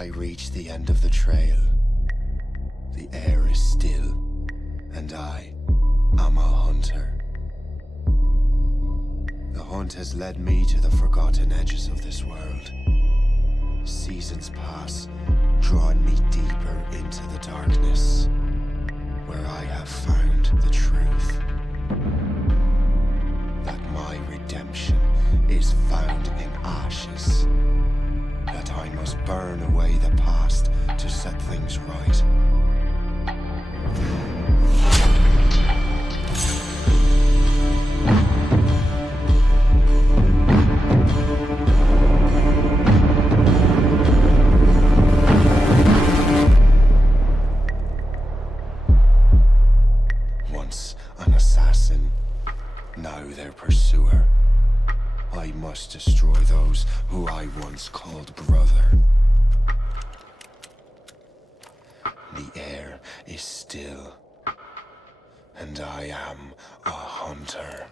I reach the end of the trail, the air is still, and I am a hunter. The hunt has led me to the forgotten edges of this world. Seasons pass, drawing me deeper into the darkness, where I have found the truth. That my redemption is found in ashes. That I must burn away the past to set things right. Once an assassin, now their pursuer. I must destroy those who I once called brother. The air is still, and I am a hunter.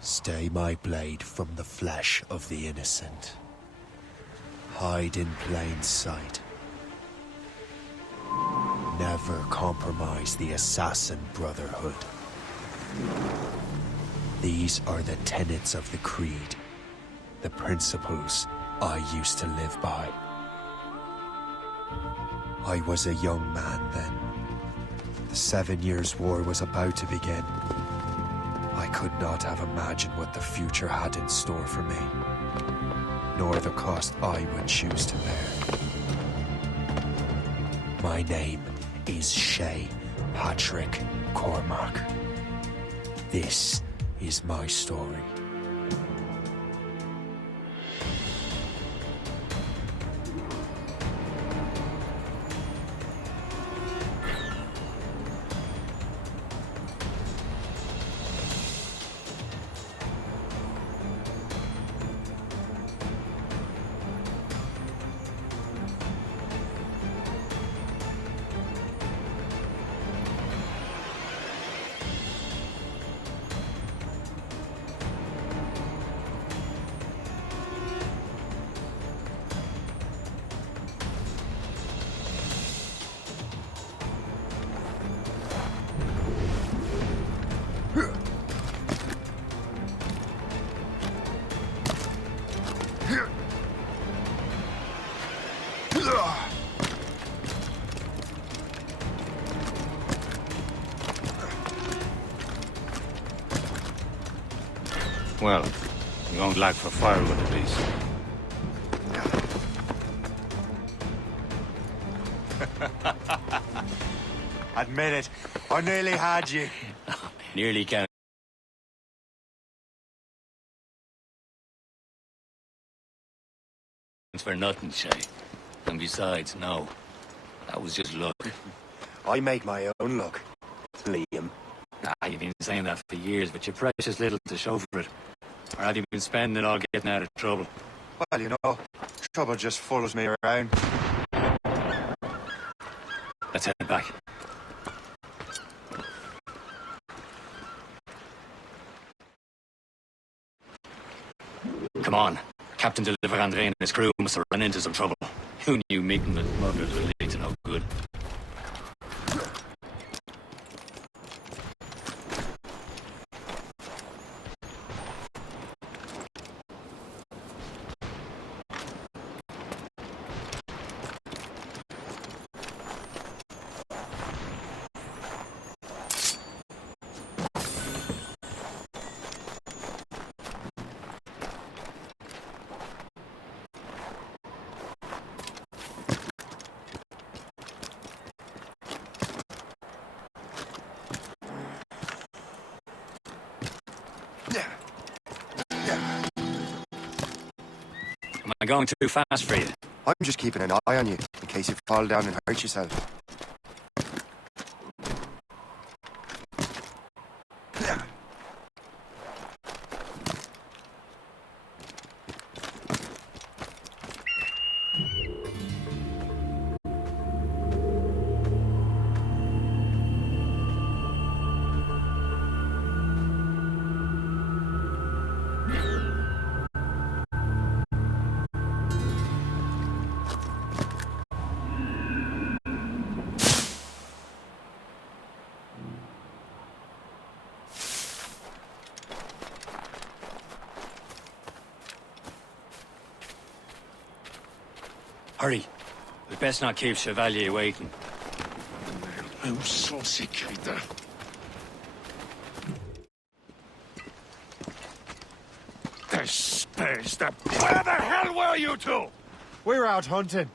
Stay my blade from the flesh of the innocent. Hide in plain sight. Never compromise the Assassin Brotherhood. These are the tenets of the Creed, the principles I used to live by. I was a young man then. The 7 Years' War was about to begin. I could not have imagined what the future had in store for me, nor the cost I would choose to bear. My name is Shay Patrick Cormac. This is my story. Well, we won't lack for firewood at least. Admit it, I nearly had you. Nearly counts for nothing, Shay. And besides, no. That was just luck. I make my own luck, Liam. You've been saying that for years, but you're precious little to show for it. Or have you been spending it all getting out of trouble? Well, you know, trouble just follows me around. Let's head back. Come on. Captain de Andre and his crew must have run into some trouble. Who knew meeting with smugglers would lead to no good? I going too fast for you? I'm just keeping an eye on you, in case you fall down and hurt yourself. Hurry. We best not keep Chevalier waiting. Où sont ces crétins? Espèce de... Where the hell were you two? We're out hunting.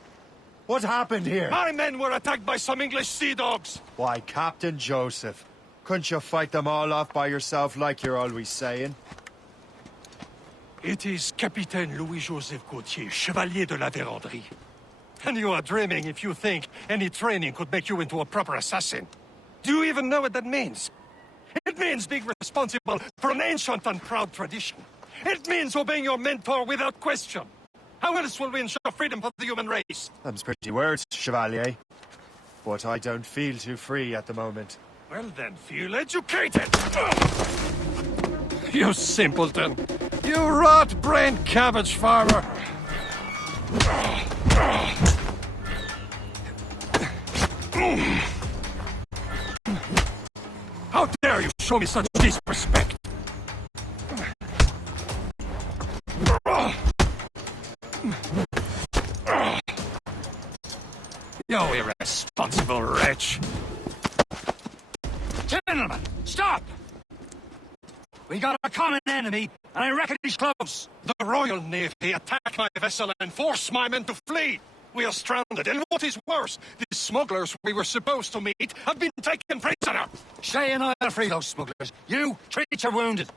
What happened here? My men were attacked by some English sea dogs. Why, Captain Joseph. Couldn't you fight them all off by yourself like you're always saying? It is Capitaine Louis-Joseph Gauthier, Chevalier de la Vérendrye. And you are dreaming if you think any training could make you into a proper assassin. Do you even know what that means? It means being responsible for an ancient and proud tradition. It means obeying your mentor without question. How else will we ensure freedom for the human race? Them's pretty words, Chevalier. But I don't feel too free at the moment. Well then, feel educated! You simpleton! You rot-brained cabbage farmer! How dare you show me such disrespect? You irresponsible wretch! Gentlemen, stop! We got a common enemy, and I reckon he's close. The Royal Navy attacked my vessel and forced my men to flee. We are stranded, and what is worse, the smugglers we were supposed to meet have been taken prisoner. Shay and I are free those smugglers. You, treat your wounded.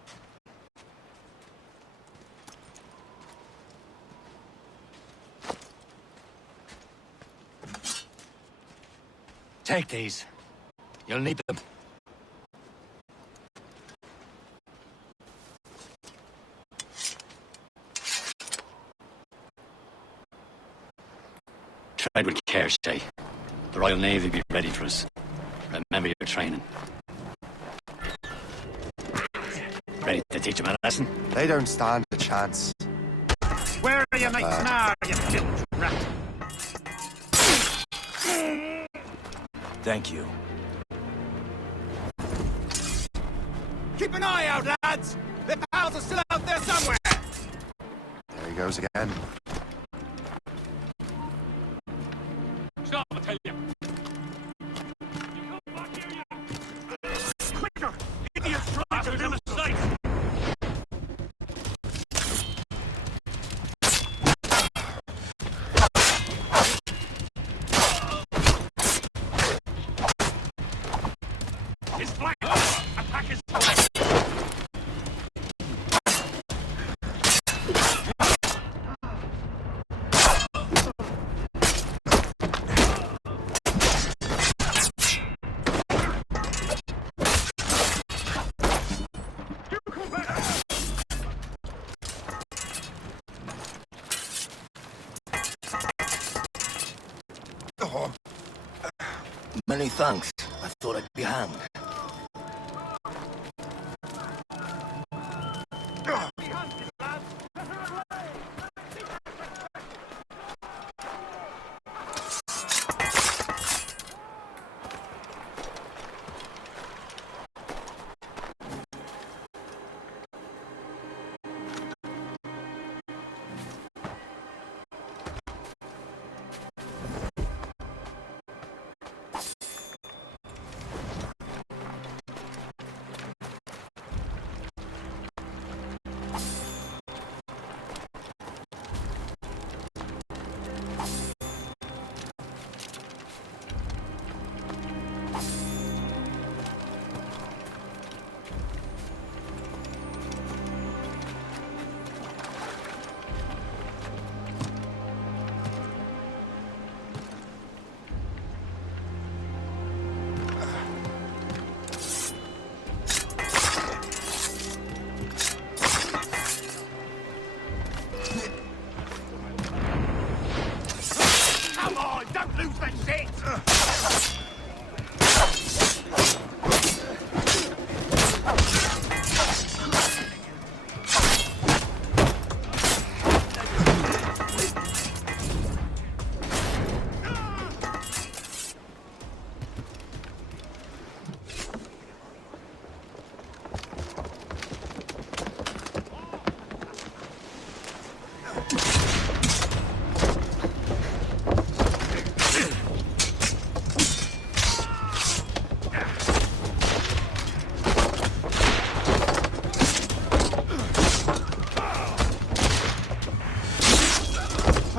Take these. You'll need them. Tread with care, Shay. The Royal Navy will be ready for us. Remember your training. Ready to teach them a lesson? They don't stand a chance. Where are you, mates now, you filthy rat? Thank you. Keep an eye out, lads! Their pals are still out there somewhere! There he goes again. Stop, I tell you! You come back here, you... Quicker! Idiots trying to demonstrate! It's black! Attack is... Many thanks. I thought I'd be hanged.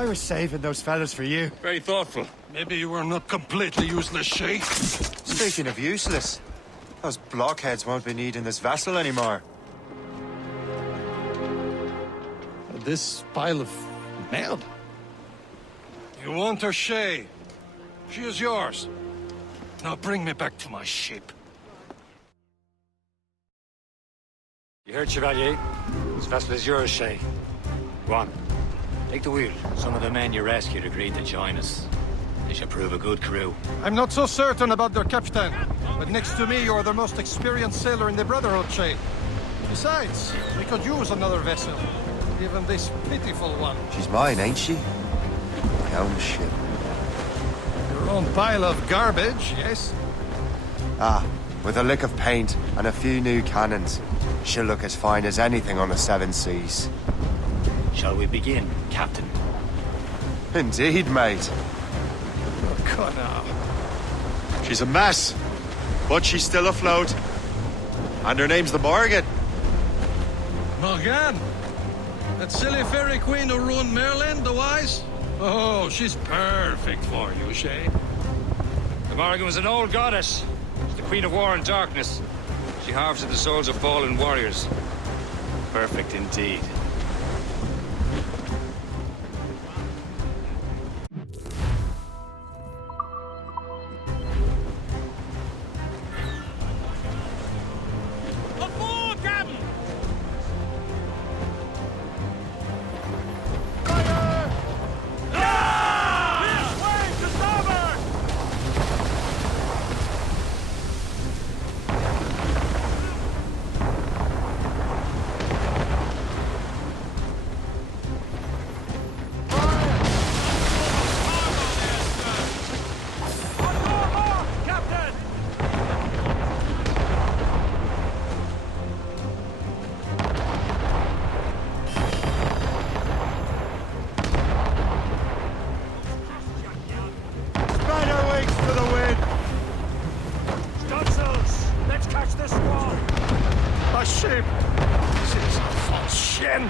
I was saving those fellas for you. Very thoughtful. Maybe you were not completely useless, Shay. Speaking of useless, those blockheads won't be needing this vessel anymore. This pile of merde. You want her, Shay? She is yours. Now bring me back to my ship. You heard, Chevalier? This vessel is yours, Shay. Go on. Take the wheel. Some of the men you rescued agreed to join us. They should prove a good crew. I'm not so certain about their captain, but next to me, you're the most experienced sailor in the Brotherhood, Shay. Besides, we could use another vessel. Even this pitiful one. She's mine, ain't she? My own ship. Your own pile of garbage, yes? Ah, with a lick of paint and a few new cannons. She'll look as fine as anything on the seven seas. Shall we begin, Captain? Indeed, mate. Oh, God, now. She's a mess, but she's still afloat. And her name's the Morgan. Morgane? That silly fairy queen who ruined Merlin, the wise? Oh, she's perfect for you, Shay. The Morgan was an old goddess. She's the queen of war and darkness. She harvested the souls of fallen warriors. Perfect indeed.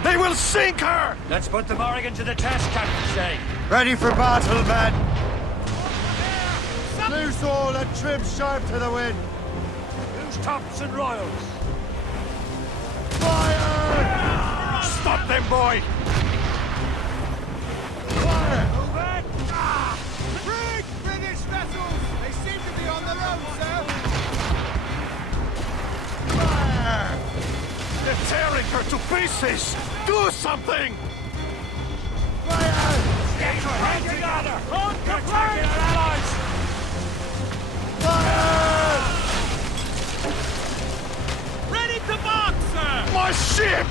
They will sink her! Let's put the Morgan to the test, Captain Shay. Ready for battle, men! Loose all and trim sharp to the wind! Use tops and royals. Fire! Stop them, boy! Fire! Move it! Brig! British vessels! They seem to be on the run, sir! Fire! They're tearing her to pieces! Do something! Fire! Get your head together! You're attacking our allies! Fire! Ready to mark, sir! My ship!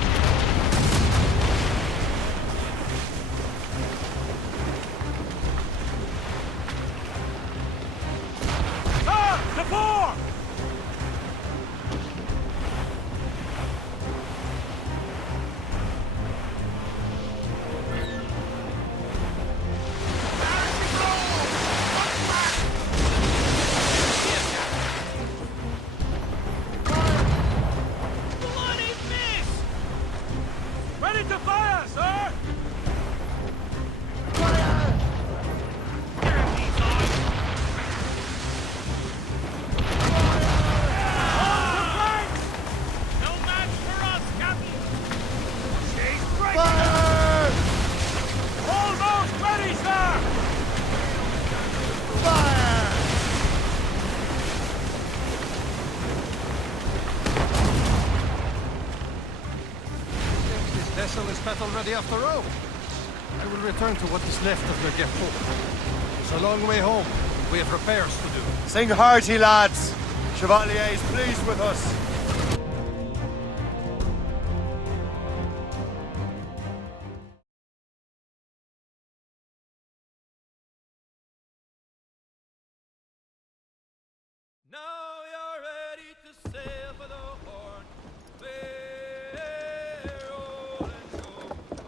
Sir, to fore! Bloody miss! Ready to fire, sir! Damn these eyes! No match for us, Captain! She's breaking! Fire! Almost ready, sir! Fire! This vessel is battle ready after all. I will return to what is left of the depot. It's a long way home. We have repairs to do. Sing hearty, lads! Chevalier is pleased with us. Now you're ready to sail for the Horn. Bear all and show.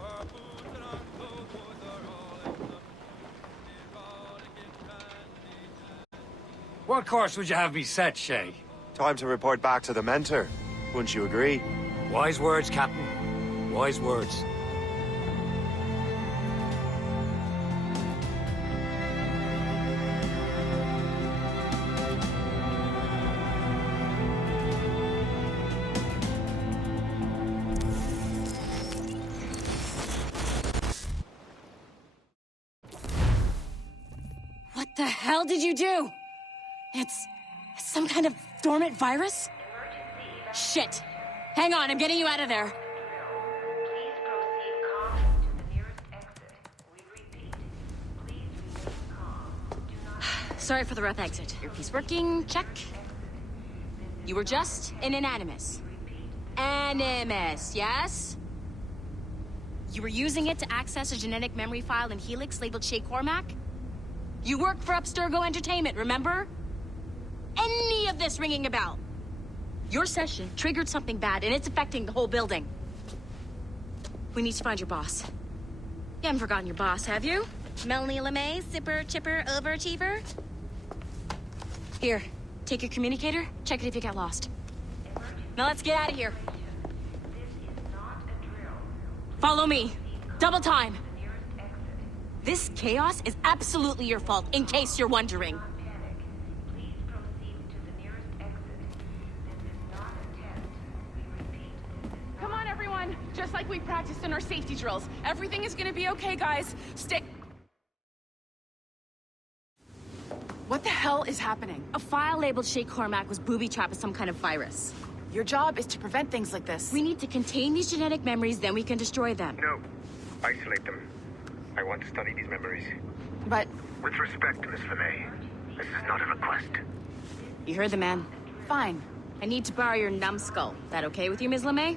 Our boots and our clothes, boys, are all in the erotic and brandy. What course would you have me set, Shay? Time to report back to the mentor. Wouldn't you agree? Wise words, Captain. Wise words. The hell did you do? It's some kind of dormant virus? Shit. Hang on, I'm getting you out of there. Please proceed calmly to the nearest exit. We repeat, please remain calm. Do not Sorry for the rough exit. Earpiece working, check. You were just an animus. Animus, yes? You were using it to access a genetic memory file in Helix labeled Shay Cormac? You work for Abstergo Entertainment, remember? Any of this ringing a bell? Your session triggered something bad, and it's affecting the whole building. We need to find your boss. You haven't forgotten your boss, have you? Melanie LeMay, zipper, chipper, overachiever? Here, take your communicator, check it if you get lost. Now let's get out of here. This is not a drill. Follow me. Double time. The nearest exit. This chaos is absolutely your fault, in case you're wondering. Not panic. Please proceed to the nearest exit. This is not a test. We repeat, this is Come on, everyone! Just like we practiced in our safety drills. Everything is gonna be okay, guys. Stay... What the hell is happening? A file labeled Shay Cormac was booby-trapped with some kind of virus. Your job is to prevent things like this. We need to contain these genetic memories, then we can destroy them. No. Isolate them. I want to study these memories. But... With respect, Miss LeMay, this is not a request. You heard the man. fine. I need to borrow your numbskull. That okay with you, Ms. LeMay?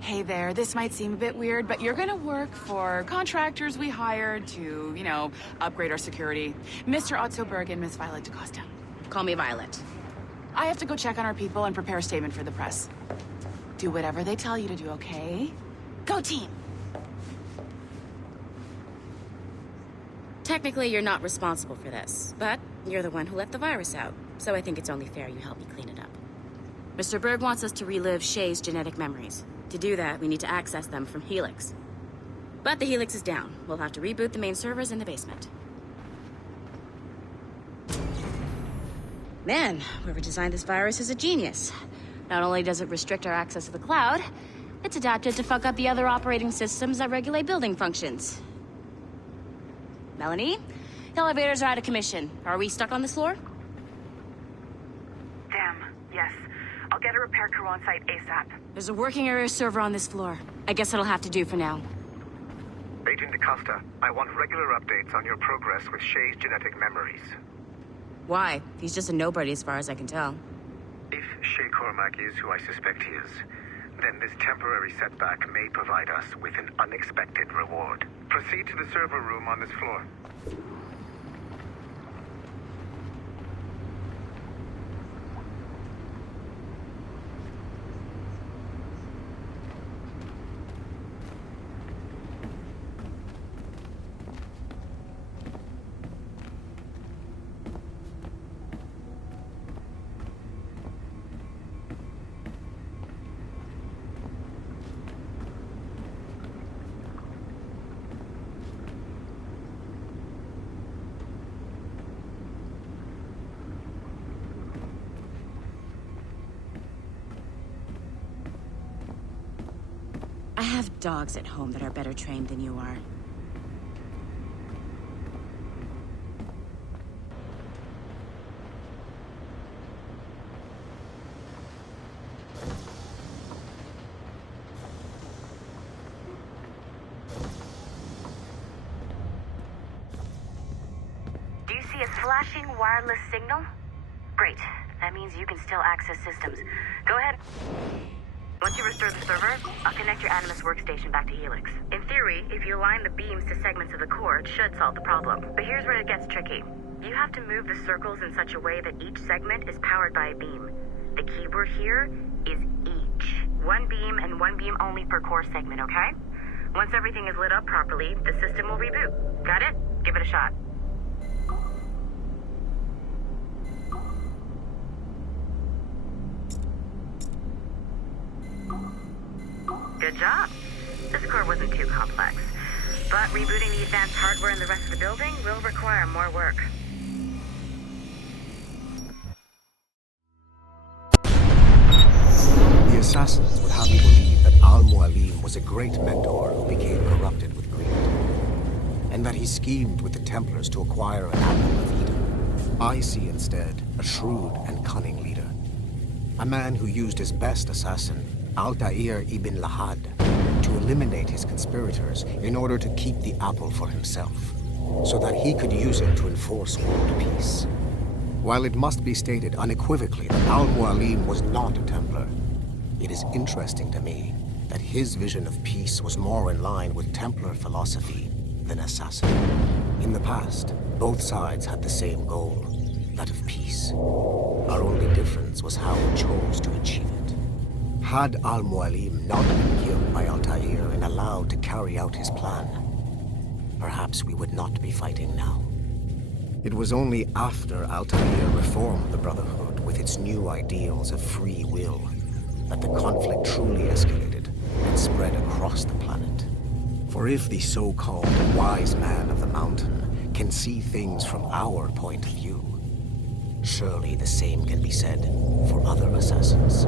Hey there, this might seem a bit weird, but you're gonna work for contractors we hired to, you know, upgrade our security. Mr. Otto Berg and Miss Violet DaCosta. Call me Violet. I have to go check on our people and prepare a statement for the press. Do whatever they tell you to do, okay? Go team! Technically, you're not responsible for this, but you're the one who let the virus out, so I think it's only fair you help me clean it up. Mr. Berg wants us to relive Shay's genetic memories. To do that, we need to access them from Helix. But the Helix is down. We'll have to reboot the main servers in the basement. Man, whoever designed this virus is a genius. Not only does it restrict our access to the cloud, it's adapted to fuck up the other operating systems that regulate building functions. Melanie? The elevators are out of commission. Are we stuck on this floor? Damn, yes. I'll get a repair crew on site ASAP. There's a working area server on this floor. I guess it'll have to do for now. Agent DaCosta, I want regular updates on your progress with Shay's genetic memories. Why? He's just a nobody as far as I can tell. If Shay Cormac is who I suspect he is, then this temporary setback may provide us with an unexpected reward. Proceed to the server room on this floor. I have dogs at home that are better trained than you are. Do you see a flashing wireless signal? Great. That means you can still access systems. Go ahead. Once you restore the server, I'll connect your Animus workstation back to Helix. In theory, if you align the beams to segments of the core, it should solve the problem. But here's where it gets tricky. You have to move the circles in such a way that each segment is powered by a beam. The keyword here is each. One beam and one beam only per core segment, okay? Once everything is lit up properly, the system will reboot. Got it? Give it a shot. Good job. This core wasn't too complex. But rebooting the advanced hardware in the rest of the building will require more work. The assassins would have you believe that Al-Mualim was a great mentor who became corrupted with greed. and that he schemed with the Templars to acquire an apple of Eden. I see instead a shrewd and cunning leader. A man who used his best assassin, Altair ibn Lahad, to eliminate his conspirators in order to keep the apple for himself, so that he could use it to enforce world peace. While it must be stated unequivocally that Al-Mualim was not a Templar, it is interesting to me that his vision of peace was more in line with Templar philosophy than assassin. In the past, both sides had the same goal, that of peace. Our only difference was how we chose to achieve it. Had Al-Mualim not been killed by Altair and allowed to carry out his plan, perhaps we would not be fighting now. It was only after Altair reformed the Brotherhood with its new ideals of free will that the conflict truly escalated and spread across the planet. For if the so-called wise man of the mountain can see things from our point of view, surely the same can be said for other assassins.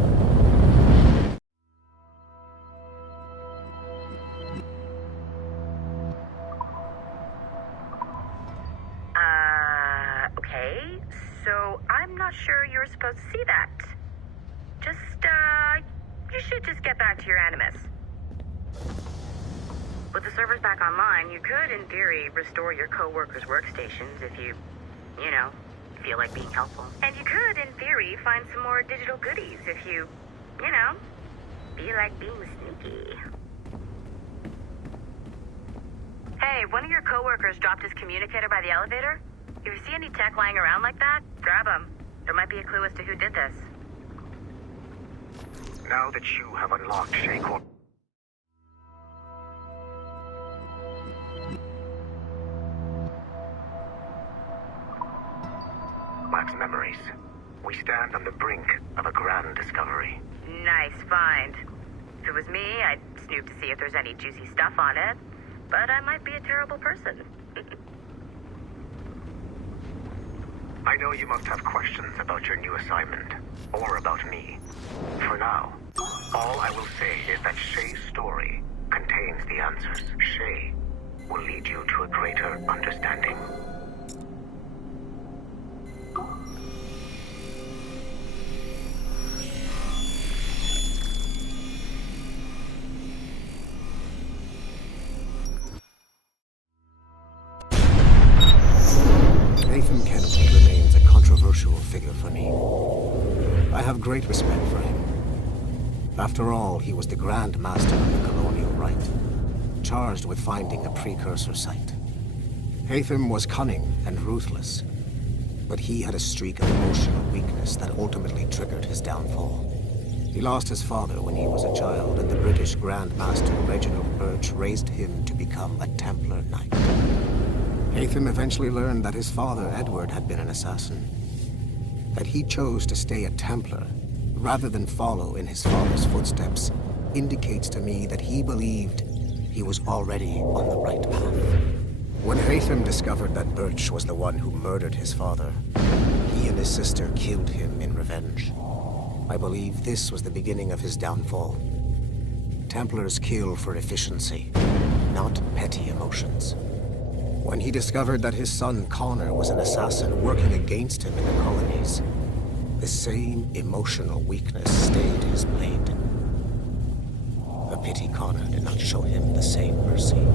Okay. So I'm not sure you're supposed to see that. You should just get back to your Animus. With the servers back online, you could, in theory, restore your co-workers' workstations if you feel like being helpful. And you could, in theory, find some more digital goodies if you feel like being sneaky. Hey, one of your co-workers dropped his communicator by the elevator. If you see any tech lying around like that, grab them. There might be a clue as to who did this. Now that you have unlocked Shay Cormac's memories, we stand on the brink of a grand discovery. Nice find. If it was me, I'd snoop to see if there's any juicy stuff on it. But I might be a terrible person. I know you must have questions about your new assignment, or about me. For now, all I will say is that Shay's story contains the answers. Shay will lead you to a greater understanding. Remains a controversial figure for me. I have great respect for him. After all, he was the Grand Master of the Colonial Rite, charged with finding a precursor site. Haytham was cunning and ruthless, but he had a streak of emotional weakness that ultimately triggered his downfall. He lost his father when he was a child, and the British Grand Master Reginald Birch raised him to become a Templar Knight. Haytham eventually learned that his father, Edward, had been an assassin. That he chose to stay a Templar, rather than follow in his father's footsteps, indicates to me that he believed he was already on the right path. When Haytham discovered that Birch was the one who murdered his father, he and his sister killed him in revenge. I believe this was the beginning of his downfall. Templars kill for efficiency, not petty emotions. When he discovered that his son Connor was an assassin working against him in the colonies, the same emotional weakness stayed his blade. A pity Connor did not show him the same mercy.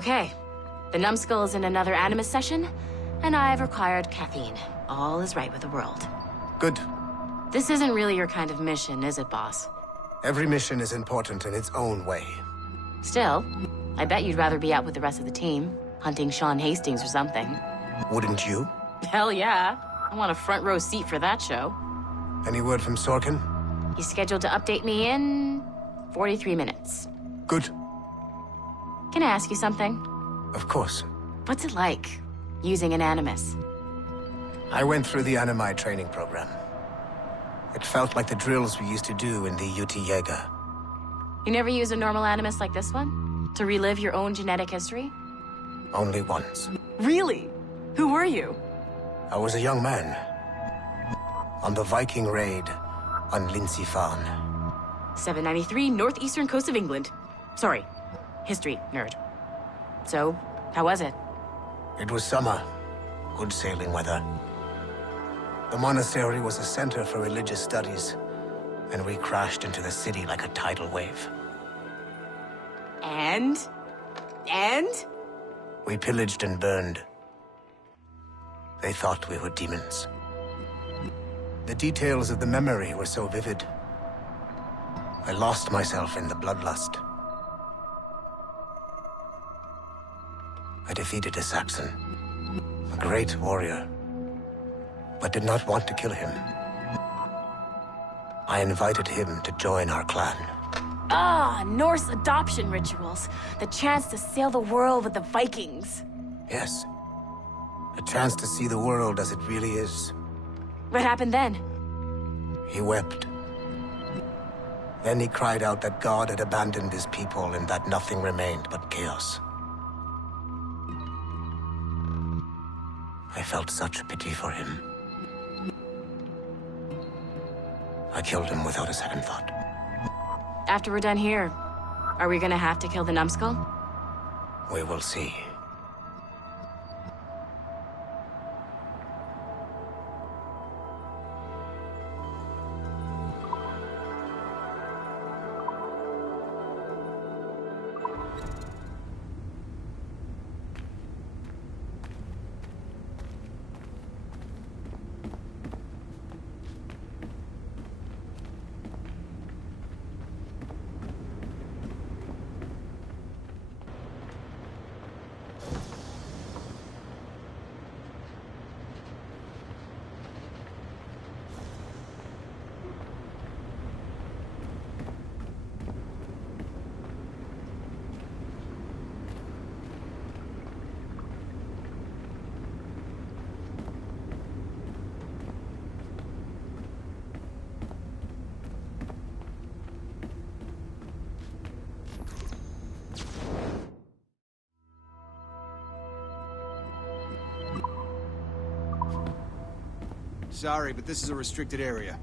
Okay. The numbskull is in another Animus session, and I've required caffeine. All is right with the world. Good. This isn't really your kind of mission, is it, boss? Every mission is important in its own way. Still, I bet you'd rather be out with the rest of the team, hunting Sean Hastings or something. Wouldn't you? Hell yeah. I want a front row seat for that show. Any word from Sorkin? He's scheduled to update me in 43 minutes. Good. Can I ask you something? Of course. What's it like, using an Animus? I went through the Animi training program. It felt like the drills we used to do in the UT Jaeger. You never use a normal Animus like this one? To relive your own genetic history? Only once. Really? Who were you? I was a young man. On the Viking raid on Lindsey Farn. 793, northeastern coast of England. Sorry, history nerd. So, how was it? It was summer. Good sailing weather. The monastery was a center for religious studies, and we crashed into the city like a tidal wave. And? We pillaged and burned. They thought we were demons. The details of the memory were so vivid. I lost myself in the bloodlust. I defeated a Saxon, a great warrior, but did not want to kill him. I invited him to join our clan. Ah, Norse adoption rituals. The chance to sail the world with the Vikings. Yes. A chance to see the world as it really is. What happened then? He wept. Then he cried out that God had abandoned his people and that nothing remained but chaos. I felt such pity for him. I killed him without a second thought. After we're done here, are we gonna have to kill the numbskull? We will see. Sorry, but this is a restricted area.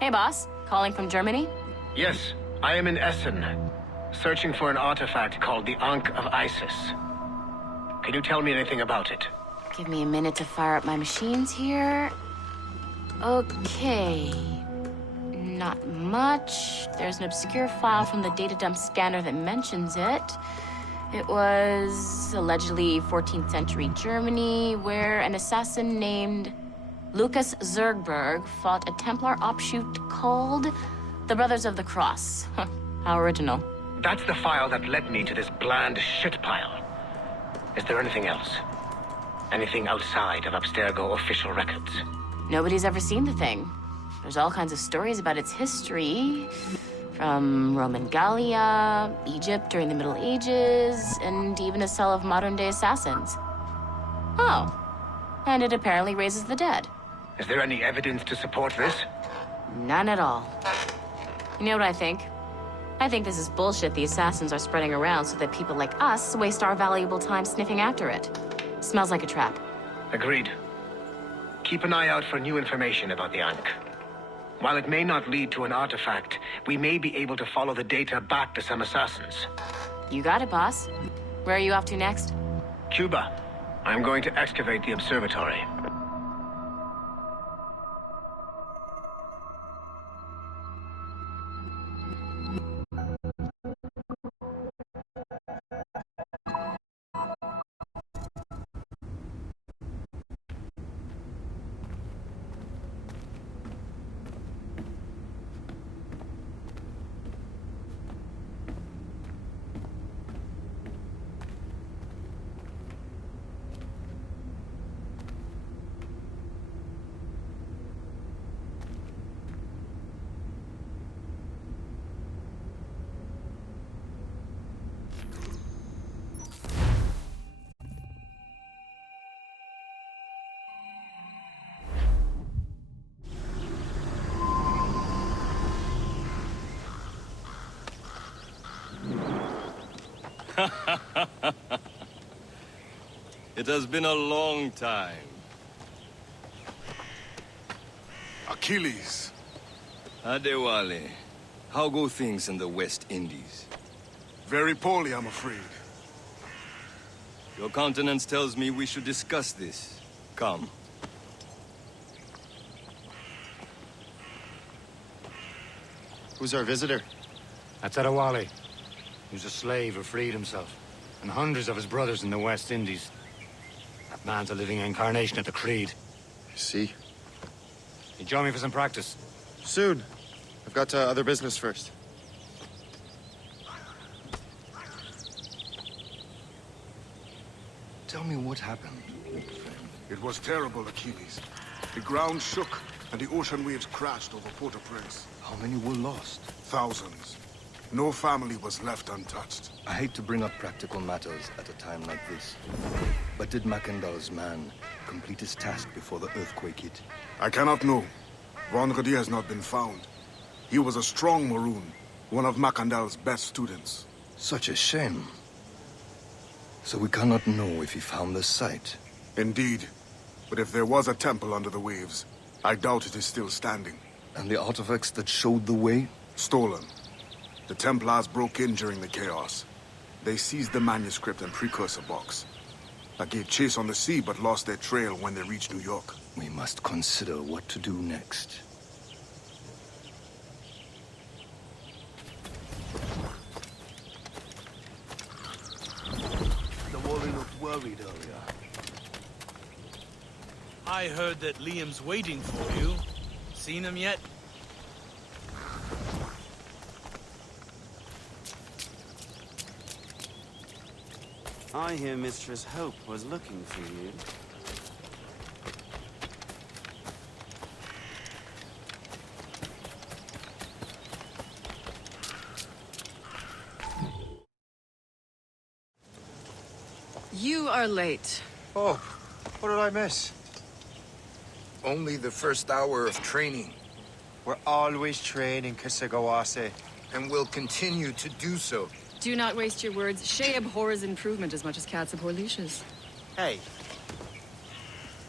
Hey, boss. Calling from Germany? Yes, I am in Essen, searching for an artifact called the Ankh of Isis. Can you tell me anything about it? Give me a minute to fire up my machines here. Okay. Not much. There's an obscure file from the data dump scanner that mentions it. It was allegedly 14th century Germany, where an assassin named Lucas Zergberg fought a Templar offshoot called the Brothers of the Cross. How original. That's the file that led me to this bland shit pile. Is there anything else? Anything outside of Abstergo official records? Nobody's ever seen the thing. There's all kinds of stories about its history. From Roman Gallia, Egypt during the Middle Ages, and even a cell of modern-day assassins. Oh. And it apparently raises the dead. Is there any evidence to support this? None at all. You know what I think? I think this is bullshit the assassins are spreading around so that people like us waste our valuable time sniffing after it. Smells like a trap. Agreed. Keep an eye out for new information about the Ankh. While it may not lead to an artifact, we may be able to follow the data back to some assassins. You got it, boss. Where are you off to next? Cuba. I'm going to excavate the observatory. It has been a long time. Achilles. Adewale, how go things in the West Indies? Very poorly, I'm afraid. Your countenance tells me we should discuss this. Come. Who's our visitor? That's Adewale. He was a slave who freed himself, and hundreds of his brothers in the West Indies. That man's a living incarnation of the Creed. I see. You join me for some practice? Soon. I've got other business first. me what happened. It was terrible, Achilles. The ground shook, and the ocean waves crashed over Port-au-Prince. How many were lost? Thousands. No family was left untouched. I hate to bring up practical matters at a time like this. But did Macandal's man complete his task before the earthquake hit? I cannot know. Vendredi has not been found. He was a strong Maroon, one of Macandal's best students. Such a shame. So we cannot know if he found the site. Indeed. But if there was a temple under the waves, I doubt it is still standing. And the artifacts that showed the way? Stolen. The Templars broke in during the chaos. They seized the manuscript and precursor box. I gave chase on the sea, but lost their trail when they reached New York. We must consider what to do next. The warrior looked worried earlier. I heard that Liam's waiting for you. Seen him yet? I hear Mistress Hope was looking for you. You are late. Oh, what did I miss? Only the first hour of training. We're always training, Kisagawase. And will continue to do so. Do not waste your words. Shay abhors improvement as much as cats abhor leashes. Hey.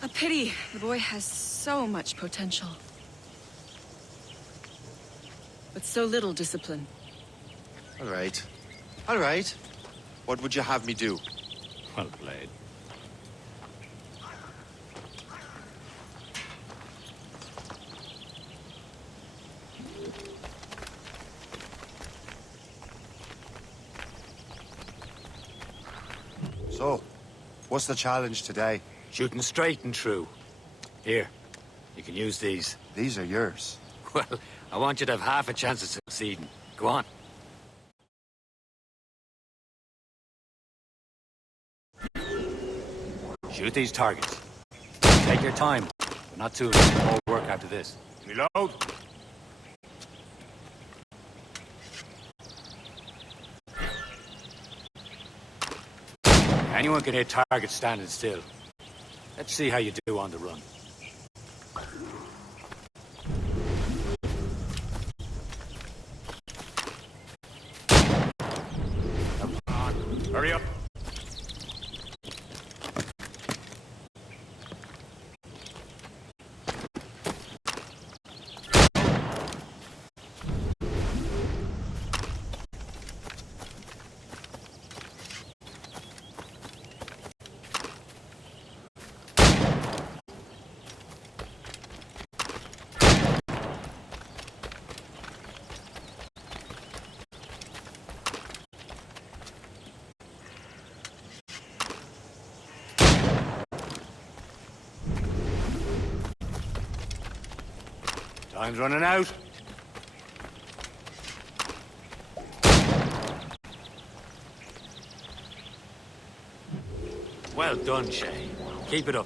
A pity. The boy has so much potential. But so little discipline. All right. All right. What would you have me do? Well played. So, what's the challenge today? Shooting straight and true. Here, you can use these. These are yours. Well, I want you to have half a chance of succeeding. Go on. Shoot these targets. Take your time, but not too long. More work after this. Reload. Anyone can hit targets standing still. Let's see how you do on the run. Come on, hurry up. Time's running out. Well done, Shay. Keep it up.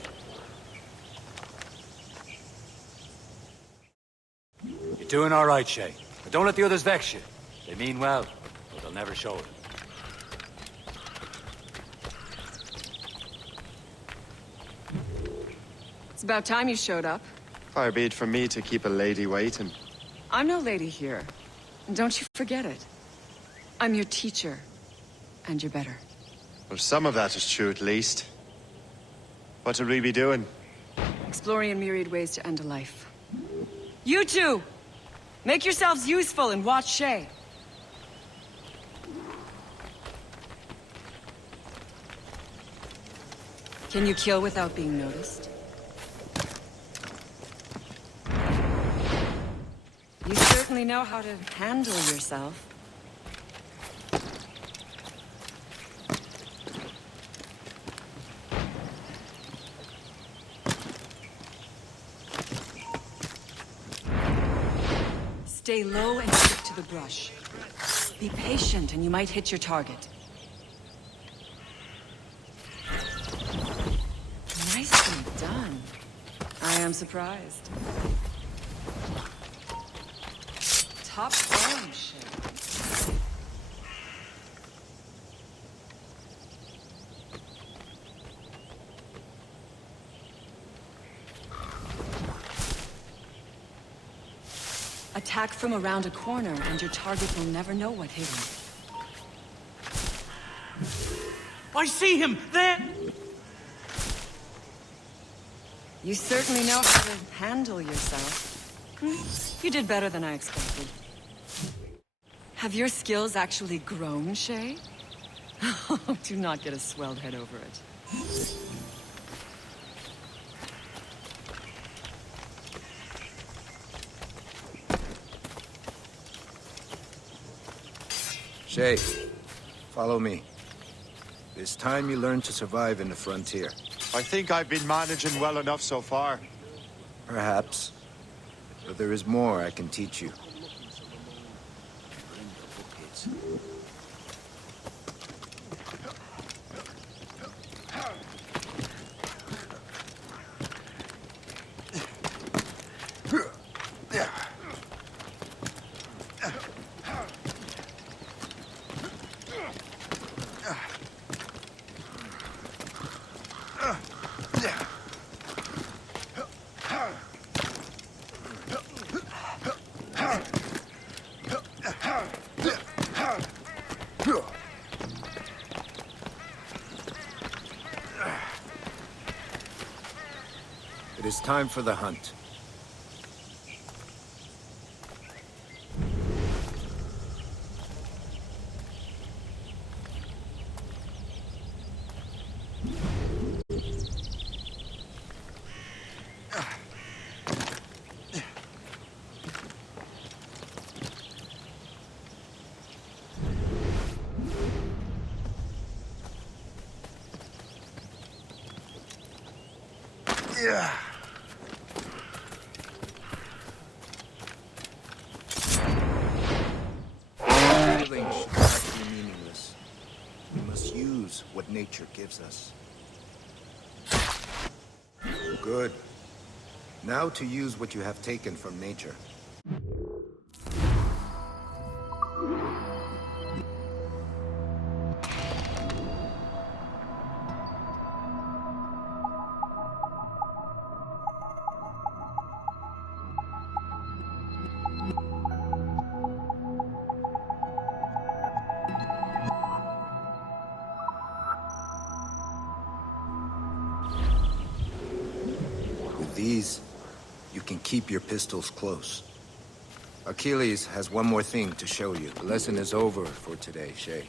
You're doing all right, Shay. But don't let the others vex you. They mean well, but they'll never show it. It's about time you showed up. Far be it from me to keep a lady waiting. I'm no lady here. And don't you forget it. I'm your teacher. And you're better. Well, some of that is true at least. What should we be doing? Exploring a myriad ways to end a life. You two! Make yourselves useful and watch Shay. Can you kill without being noticed? You certainly know how to handle yourself. Stay low and stick to the brush. Be patient and you might hit your target. am surprised. Top form shit. Attack from around a corner, and your target will never know what hit him. I see him! There! You certainly know how to handle yourself. You did better than I expected. Have your skills actually grown, Shay? Do not get a swelled head over it. Shay, follow me. It's time you learn to survive in the frontier. I think I've been managing well enough so far. Perhaps. But there is more I can teach you. It is time for the hunt. Yeah. Killing should not be meaningless. We must use what nature gives us. Good. Now to use what you have taken from nature. These, you can keep your pistols close. Achilles has one more thing to show you. The lesson is over for today, Shay.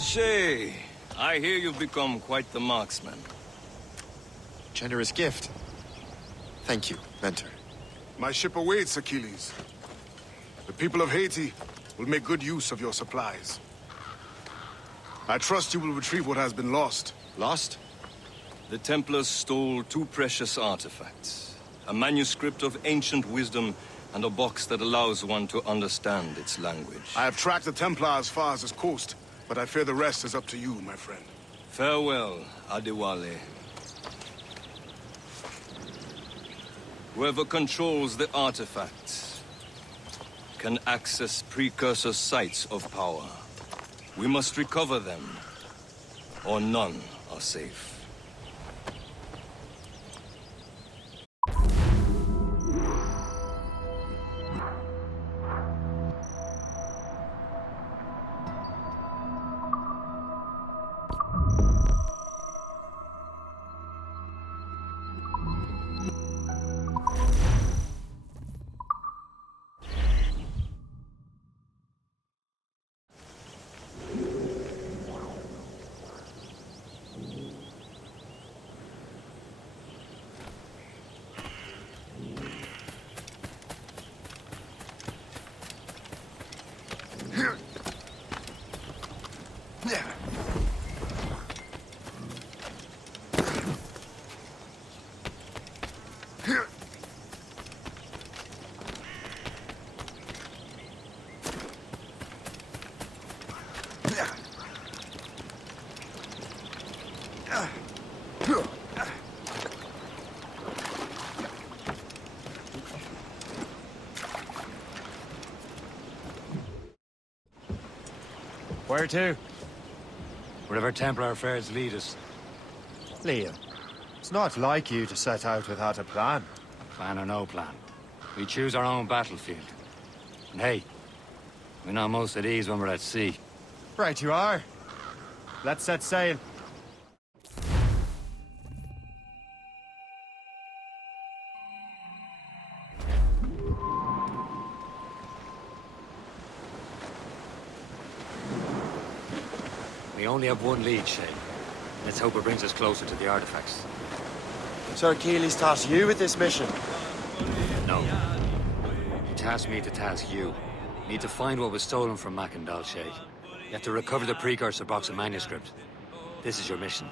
Shay, I hear you've become quite the marksman. Generous gift. Thank you, Mentor. My ship awaits, Achilles. The people of Haiti will make good use of your supplies. I trust you will retrieve what has been lost. Lost? The Templars stole two precious artifacts. A manuscript of ancient wisdom and a box that allows one to understand its language. I have tracked the Templar as far as this coast, but I fear the rest is up to you, my friend. Farewell, Adewale. Whoever controls the artifacts can access precursor sites of power. We must recover them, or none are safe. Where to? Wherever Templar affairs lead us. Liam, it's not like you to set out without a plan. Plan or no plan. We choose our own battlefield. And hey, we're not most at ease when we're at sea. Right you are. Let's set sail. We only have one lead, Shay. Let's hope it brings us closer to the artifacts. So Achilles tasked you with this mission? No. He tasked me to task you. You need to find what was stolen from Mackandal, Shay. You have to recover the precursor box of manuscript. This is your mission.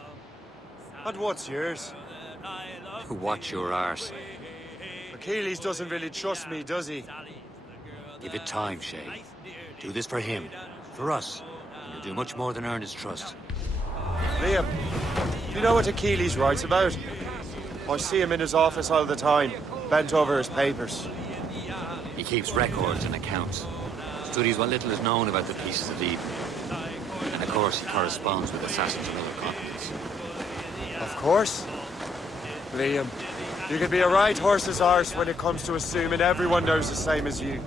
And what's yours? Watch your arse. Achilles doesn't really trust me, does he? Give it time, Shay. Do this for him. For us. And you'll do much more than earn his trust. Liam, you know what Achilles writes about? I see him in his office all the time, bent over his papers. He keeps records and accounts. Studies what little is known about the pieces of Eden. And of course, he corresponds with assassins of other continents. Of course. Liam, you can be a right horse's arse when it comes to assuming everyone knows the same as you.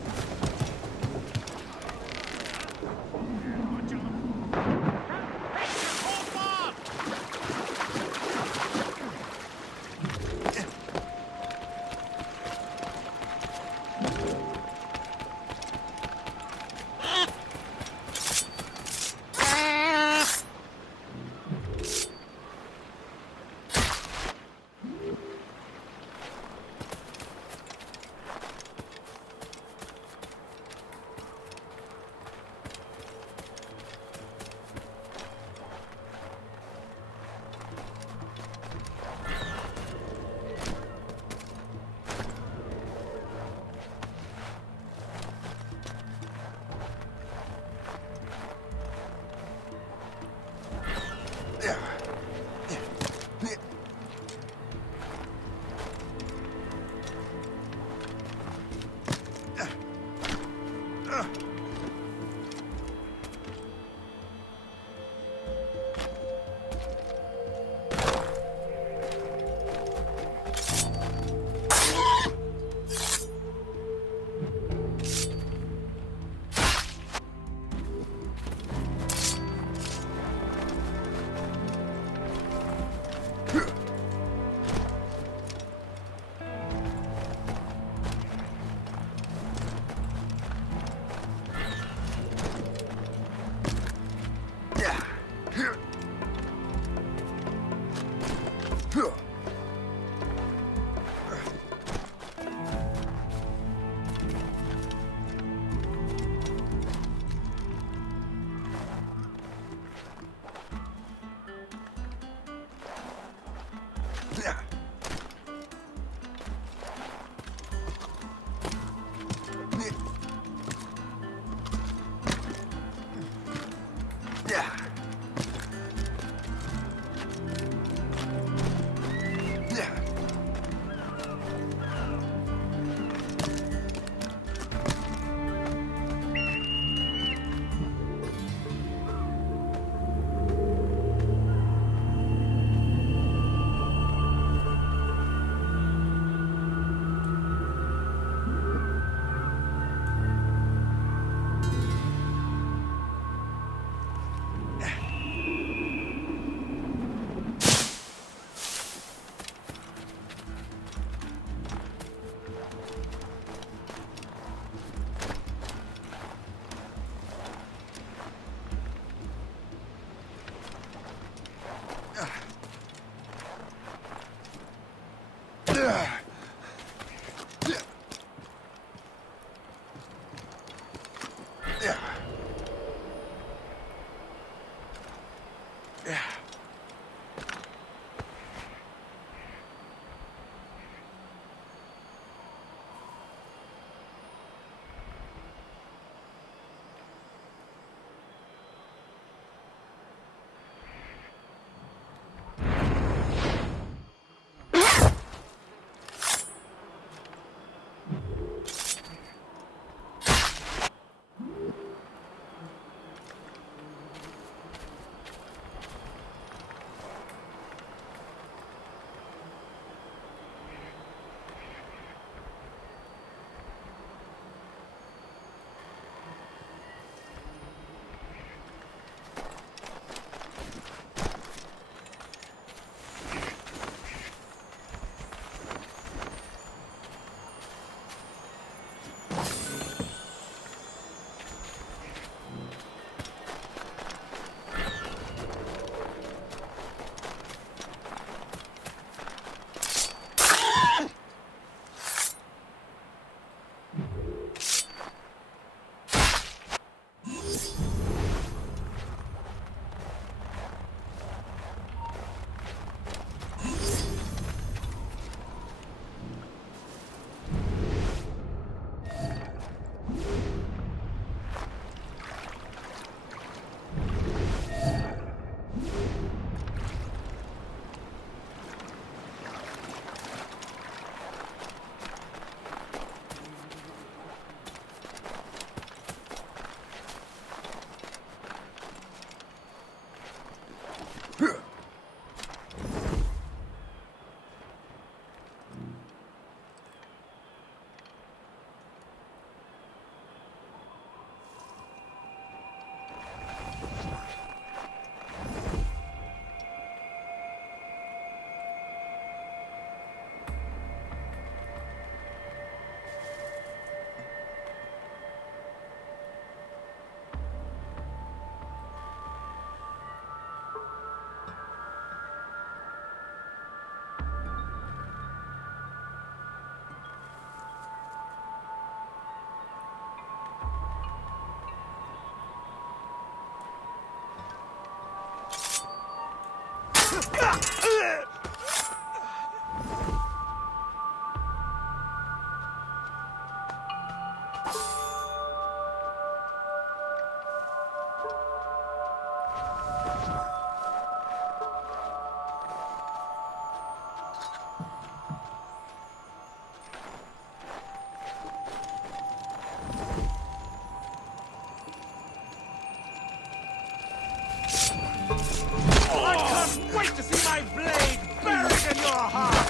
I can't wait to see my blade buried in your heart!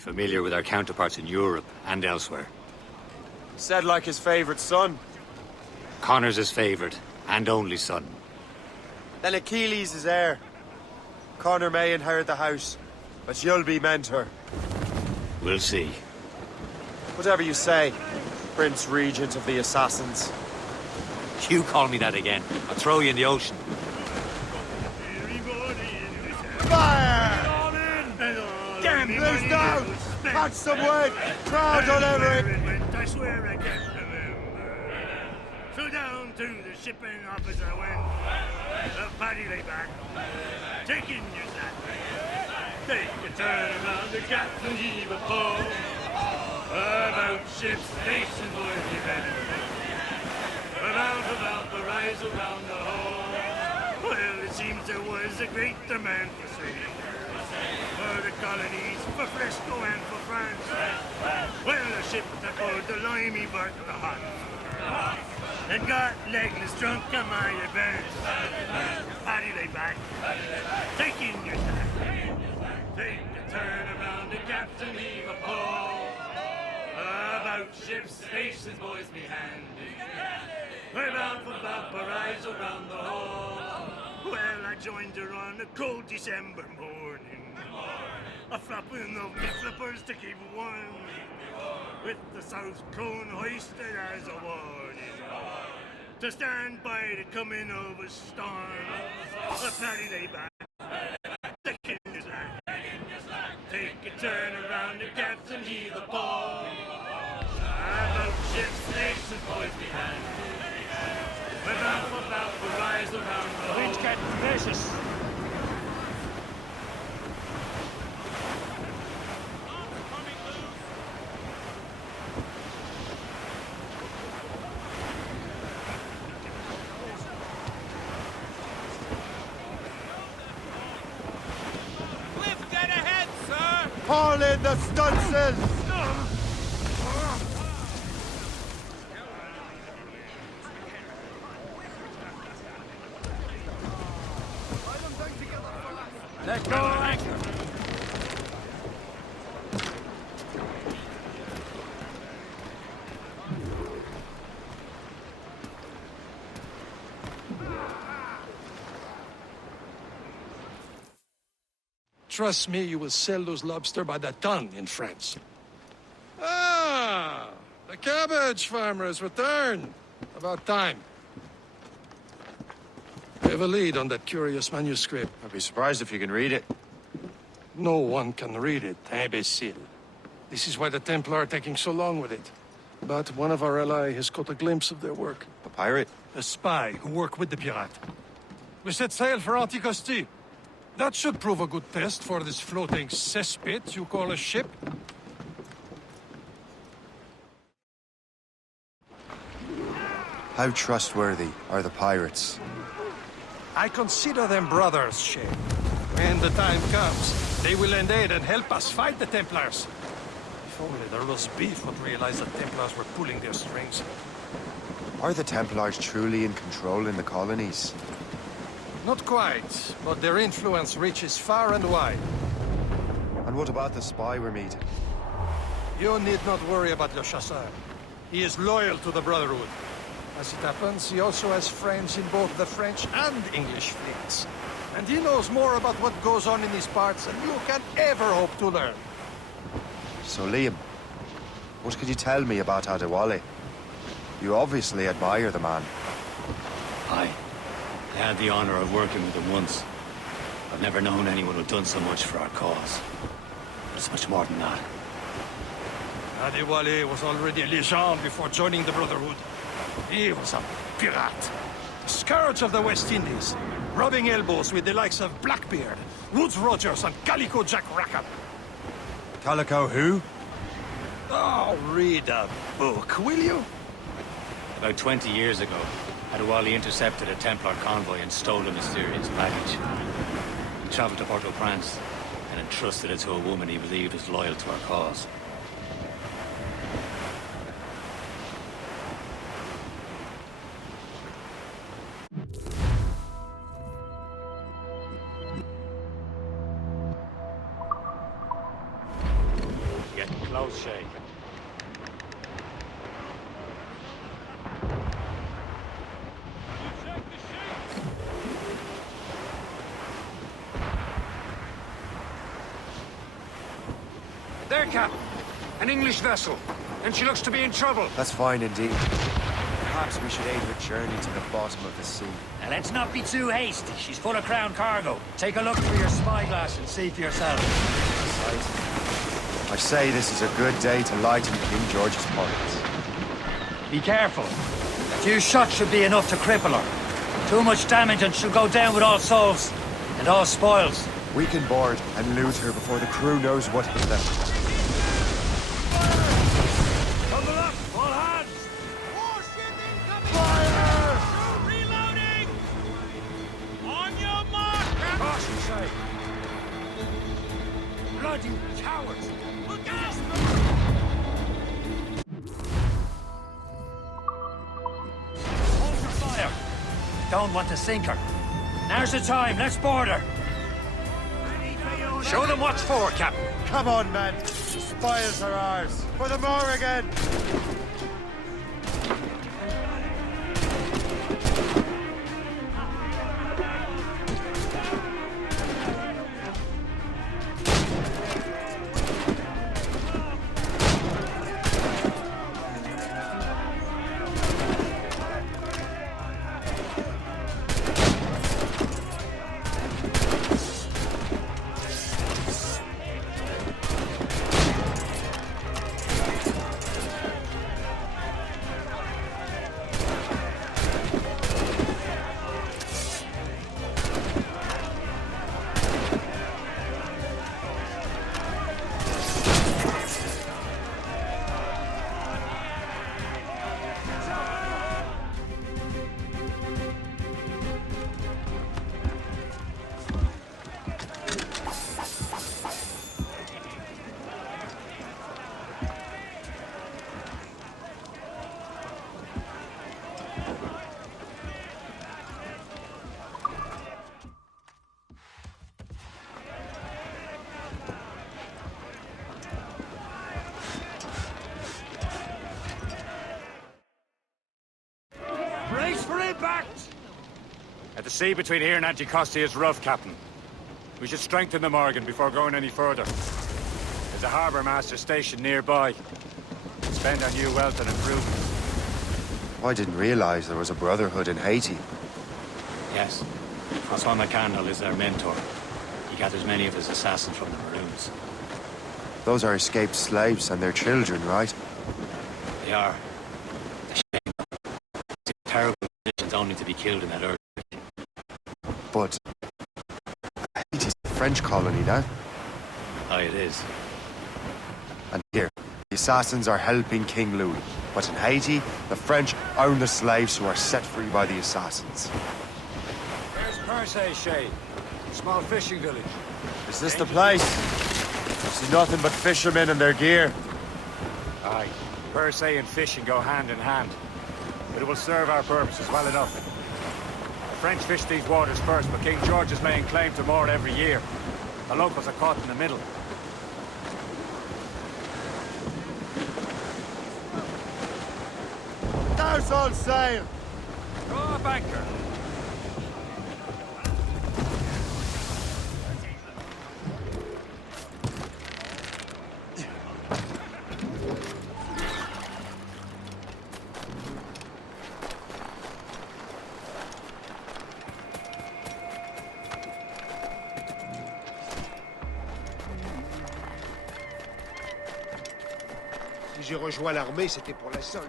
Familiar with our counterparts in Europe and elsewhere. Said like his favorite son. Connor's his favorite and only son. Then Achilles is heir. Connor may inherit the house, but you'll be mentor. We'll see. Whatever you say, Prince Regent of the Assassins. You call me that again, I'll throw you in the ocean. Fire! Damn, loose down! Catch some wind! Crowd on every... I swear I can't remember. So down to the shipping office I went. The paddy lay back, taking your sack. Take a turn around the captain, heave a pole. About ship's station, boys, be bent. About the rise around the hole. Well, it seems there was a great demand for sea. For the colonies, for Frisco and for France. Well, the ship that bore the limey barked the hot. And got legless drunk on my advance. Paddy lay back, taking your sack. Take a turn around the captain, heave a pole. About ship's stations, boys, be handy. We're bound for Valparaiso around the hole. Well, I joined her on a cold December morning. A flapping of me flippers to keep warm. With the south cone hoisted as a warning. To stand by the coming of a storm. A paddy lay back. Taking your slack. Take a turn around the captain, heave a pole. About ship's stations, boys, behind. We're bound for Valparaiso around the hole. Winch getting vicious. Cliff dead ahead, sir! Haul in the stunsails! Let go of anchor! Trust me, you will sell those lobster by the ton in France. Ah, the cabbage farmer has returned. About time. I have a lead on that curious manuscript. I'd be surprised if you can read it. No one can read it, imbecile. This is why the Templar are taking so long with it. But one of our allies has caught a glimpse of their work. A pirate? A spy who worked with the pirate. We set sail for Anticosti. That should prove a good test for this floating cesspit you call a ship. How trustworthy are the pirates? I consider them brothers, Shay. When the time comes, they will lend aid and help us fight the Templars. If only the roast beef would realize the Templars were pulling their strings. Are the Templars truly in control in the colonies? Not quite, but their influence reaches far and wide. And what about the spy we're meeting? You need not worry about Le Chasseur. He is loyal to the Brotherhood. As it happens, he also has friends in both the French and English fleets. And he knows more about what goes on in these parts than you can ever hope to learn. So, Liam, what could you tell me about Adewale? You obviously admire the man. Aye. I had the honor of working with him once. I've never known anyone who'd done so much for our cause. But it's much more than that. Adewale was already a legend before joining the Brotherhood. He was a pirate. A scourge of the West Indies. Rubbing elbows with the likes of Blackbeard, Woodes Rogers, and Calico Jack Rackham. Calico who? Oh, read a book, will you? About 20 years ago, Adewale intercepted a Templar convoy and stole a mysterious package. He traveled to Port-au-Prince and entrusted it to a woman he believed was loyal to our cause. close, Shay. There, Captain. An English vessel. And she looks to be in trouble. That's fine indeed. Perhaps we should aid her journey to the bottom of the sea. Now let's not be too hasty. She's full of crown cargo. Take a look through your spyglass and see for yourself. I say this is a good day to lighten King George's pirates. Be careful. A few shots should be enough to cripple her. Too much damage and she'll go down with all souls and all spoils. We can board and loot her before the crew knows what hit them. Tumble up, all hands! Warship incoming! Fire! Reloading! On your mark! Caution, say! Bloody cowards! Look out! Hold your fire. Don't want to sink her. Now's the time. Let's board her. Show them what's for, Captain. Come on, men. The spoils are ours. For the Morrigan! Brace for impact! The sea between here and Anticosti is rough, Captain. We should strengthen the Morgan before going any further. There's a harbour master stationed nearby. Spend our new wealth on improvements. I didn't realize there was a brotherhood in Haiti. Yes. Francois McCandle is their mentor. He gathers many of his assassins from the Maroons. Those are escaped slaves and their children, right? They are. A shame. It's terrible conditions only to be killed in that earth. But Haiti's a French colony now. Aye, it is. And here, the assassins are helping King Louis. But in Haiti, the French own the slaves who are set free by the assassins. Where's Perse, Shay? Small fishing village. Is this the place? I see nothing but fishermen and their gear. Aye. Perse and fishing go hand in hand. But it will serve our purposes well enough. The French fish these waters first, but King George is laying claim to more every year. The locals are caught in the middle. Douse all sail! Go up anchor. Si j'ai rejoint l'armée, c'était pour la solde.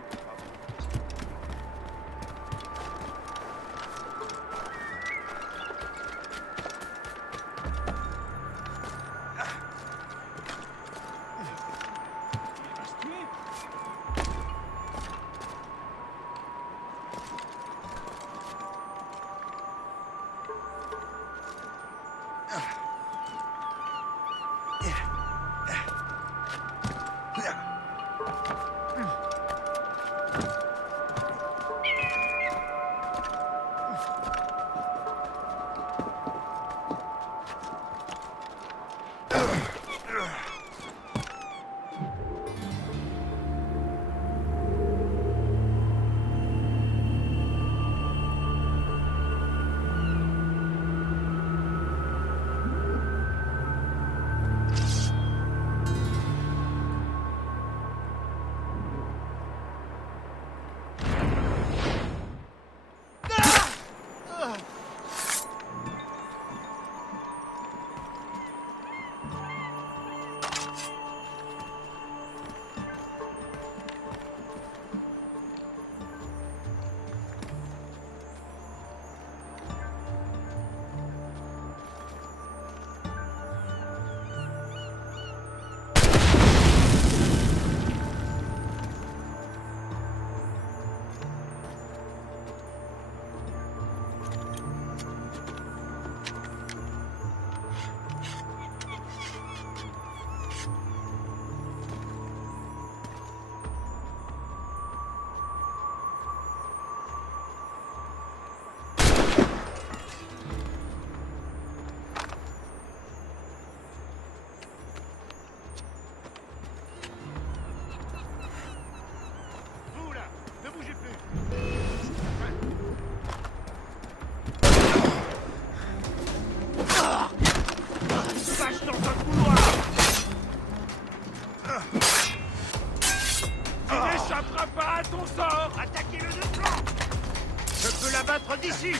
abattre d'ici.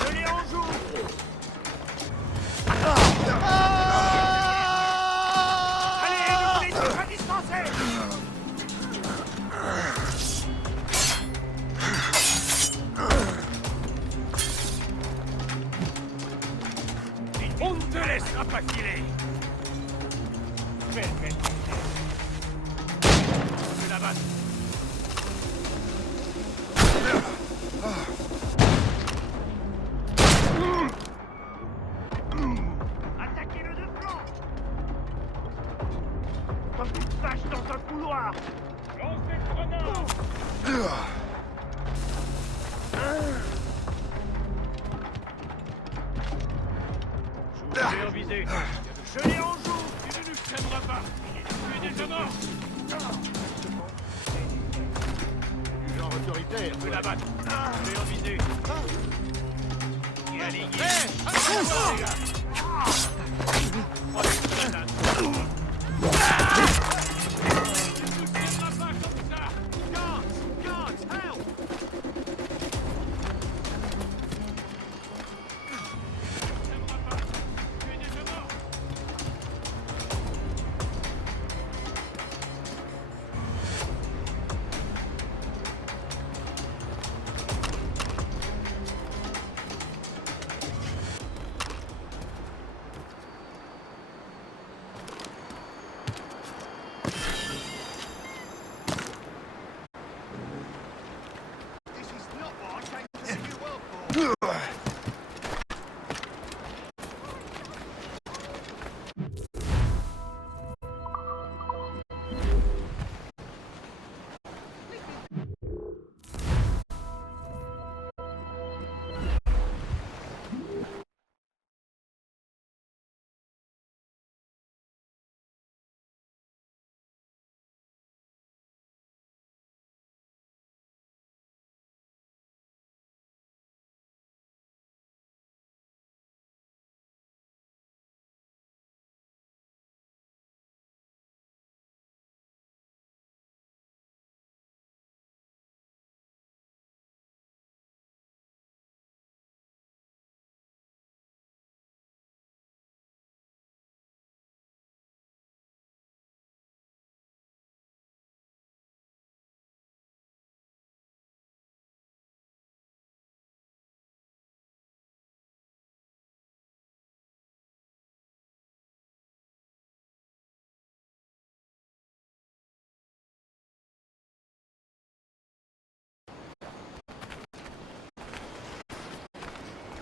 Je l'ai en joue. Allez, ne vous laissez pas distancer. On ne te laissera pas filer. Fais. Je la batte. Attaquez-le de flanc. Comme une vache dans un couloir. Lancez le grenade. Je vous en visé. Je l'ai en joue. Tu ne nous tiendras pas. Tu es déjà mort. Du genre autoritaire. Je peux la battre. Je l'ai en visé. Et allez, allez, les gars. Oh, les grenades. Tu ne nous tiendras pas comme ça. Guards, help.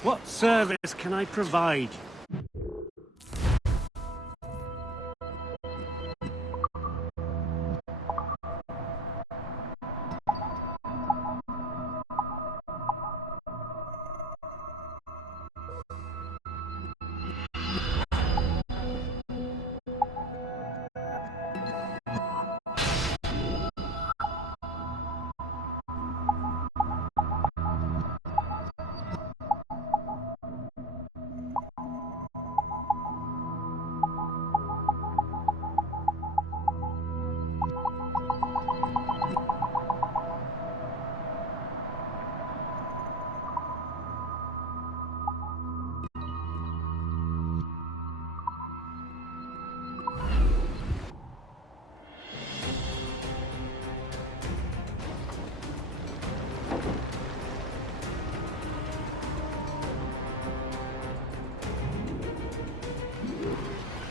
What service can I provide?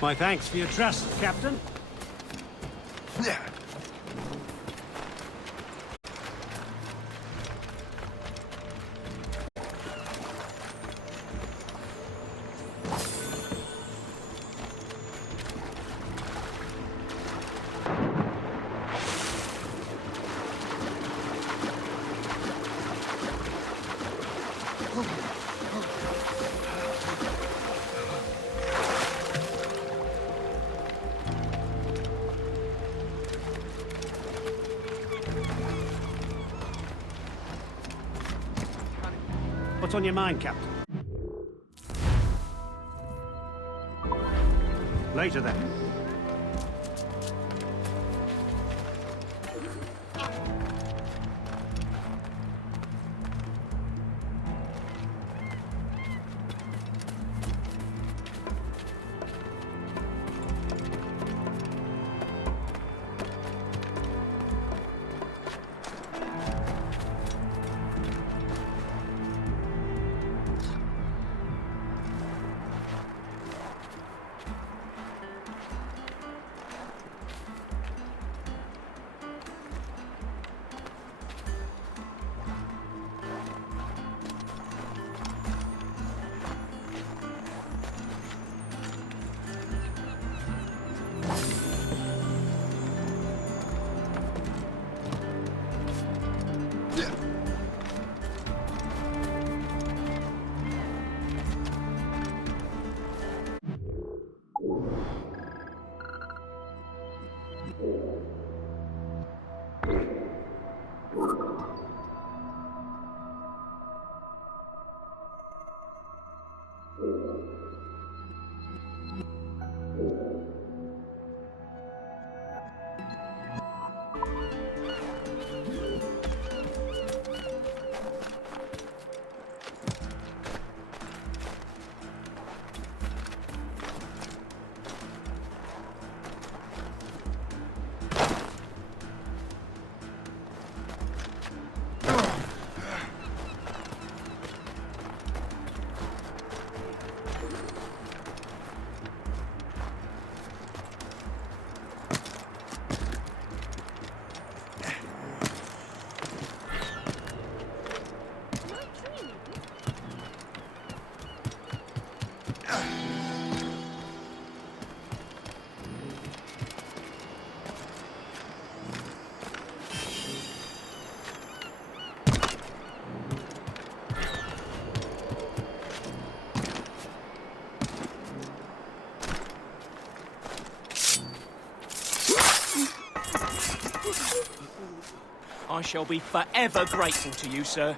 My thanks for your trust, Captain. What's on your mind, Captain? Later then. I shall be forever grateful to you, sir.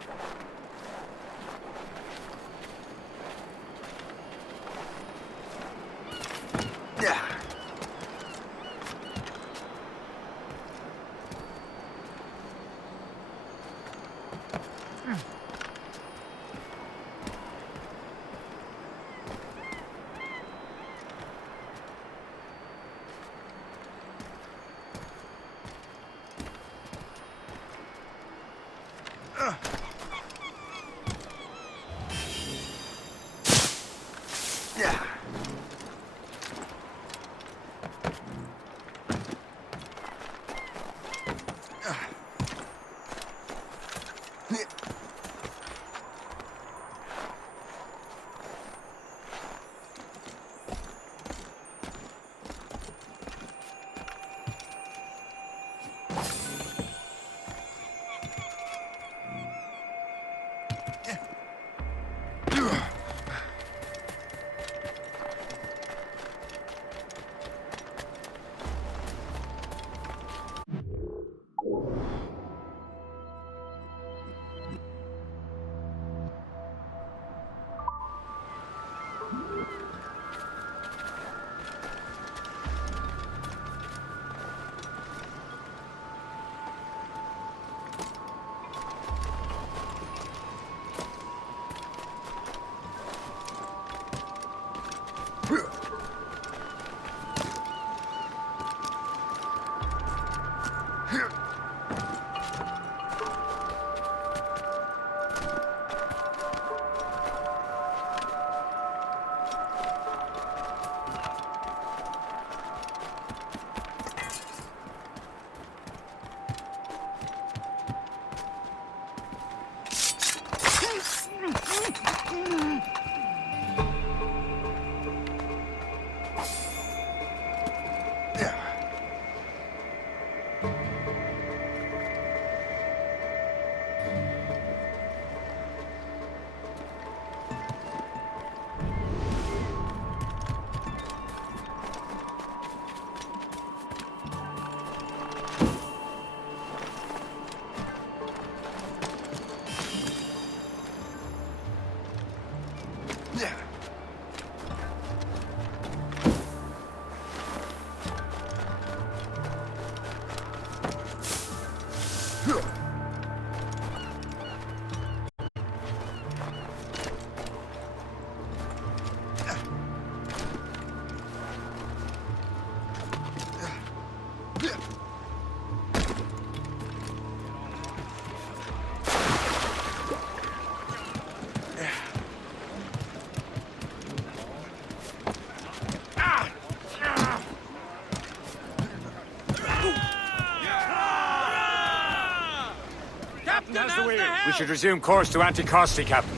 We should resume course to Anticosti, Captain.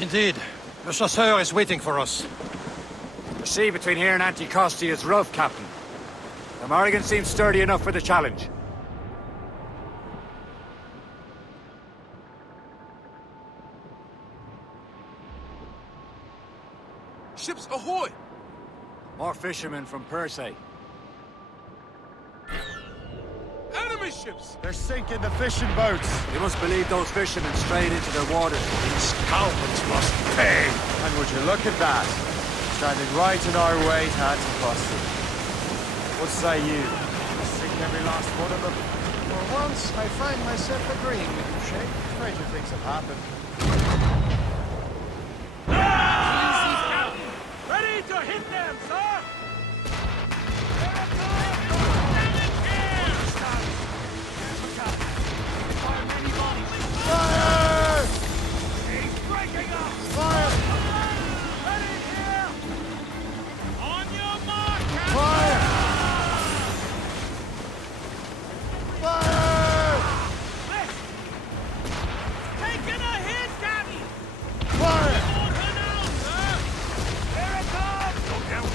Indeed. The chasseur is waiting for us. The sea between here and Anticosti is rough, Captain. The Morrigan seems sturdy enough for the challenge. Ships ahoy! More fishermen from Persay. Enemy ships! They're sinking the fishing boats. You must believe those fishermen strayed into their waters. These cowards must pay. And would you look at that? Standing right in our way to Anticosti. What say you? Sink every last one of them. For once, I find myself agreeing with you, Shay. Stranger things have happened. Ready to hit them, sir! Fire! He's breaking up! Fire! Ready here! On your mark, Fire! Fire! Taking a hit, Captain! Fire! Here it comes! Look out,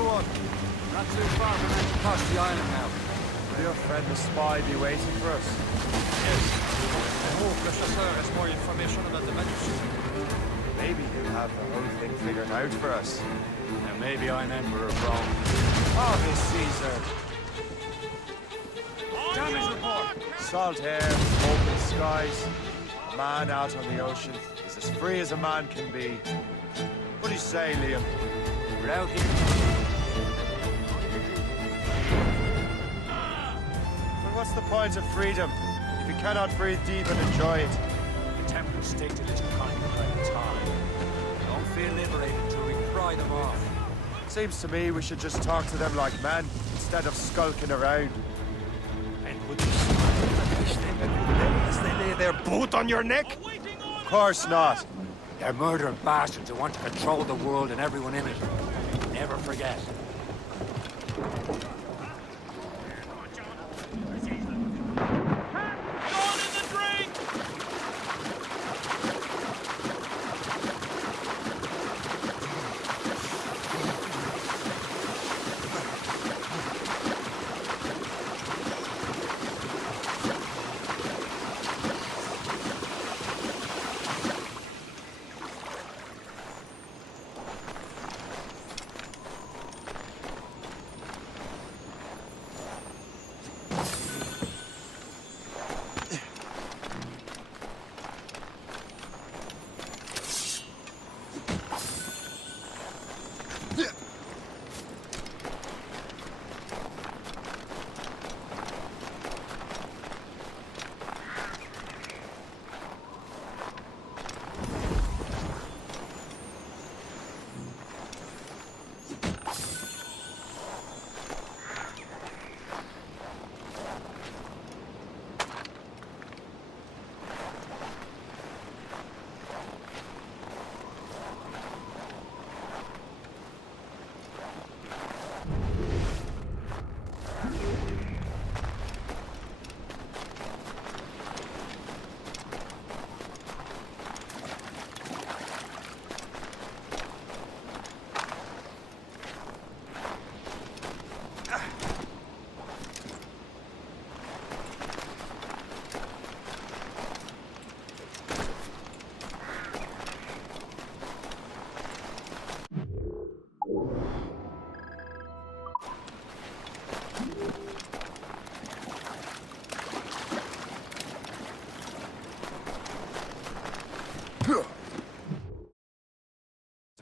go on. Not too far from that across the island now. Will your friend the spy be waiting for us? Yes. I hope the chasseur has more information about the manuscript. Maybe he'll have the whole thing figured out for us. And maybe I'm Emperor of Rome. Oh, Miss Caesar. Damage report. Salt air, open skies. A man out on the ocean is as free as a man can be. What do you say, Liam? We're out here. But what's the point of freedom if you cannot breathe deep and enjoy it? The Templars stay to this contemplate time. Don't feel liberated till we pry them off. Seems to me we should just talk to them like men instead of skulking around. And would you smile and wish them a good day as they lay their boot on your neck? Of course not. They're murdering bastards who want to control the world and everyone in it. Never forget.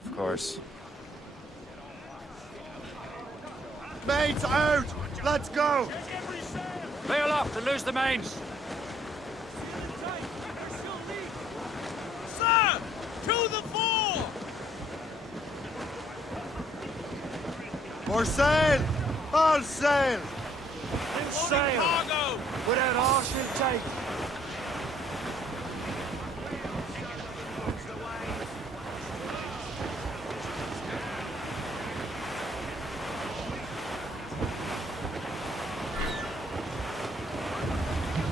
Of course. Mates out! Let's go! Lay aloft and lose the mains! Sir! To the fore! More sail! All sail! Sail! Cargo! Without all she'll take!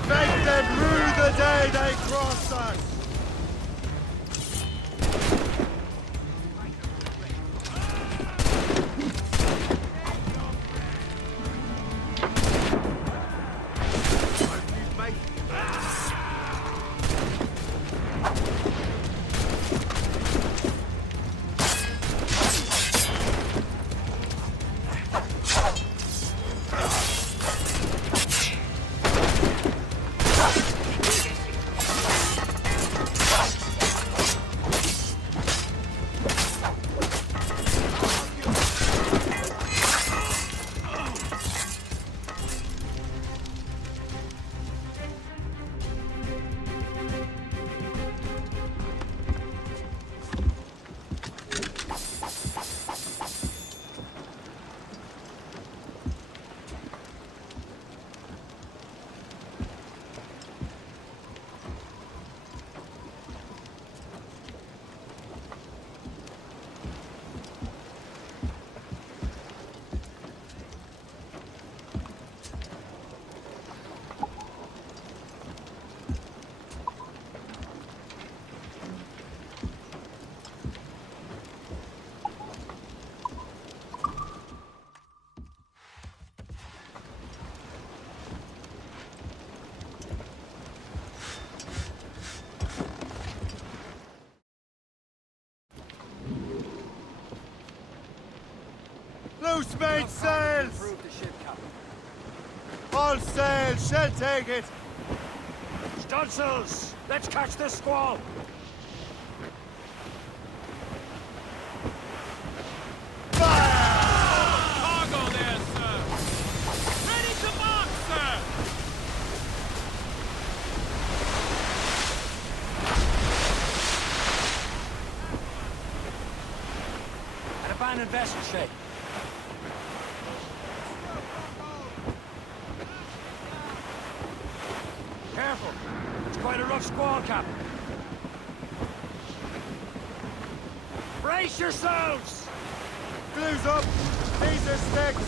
Make them rue the day they cross us! Watch mainsails! All sail, shall take it! Stunsails! Let's catch this squall! Cargo there, sir! Ready to mark, sir! An abandoned vessel, Shay. Careful! It's quite a rough squall, Captain. Brace yourselves! Glue's up! These are sticks!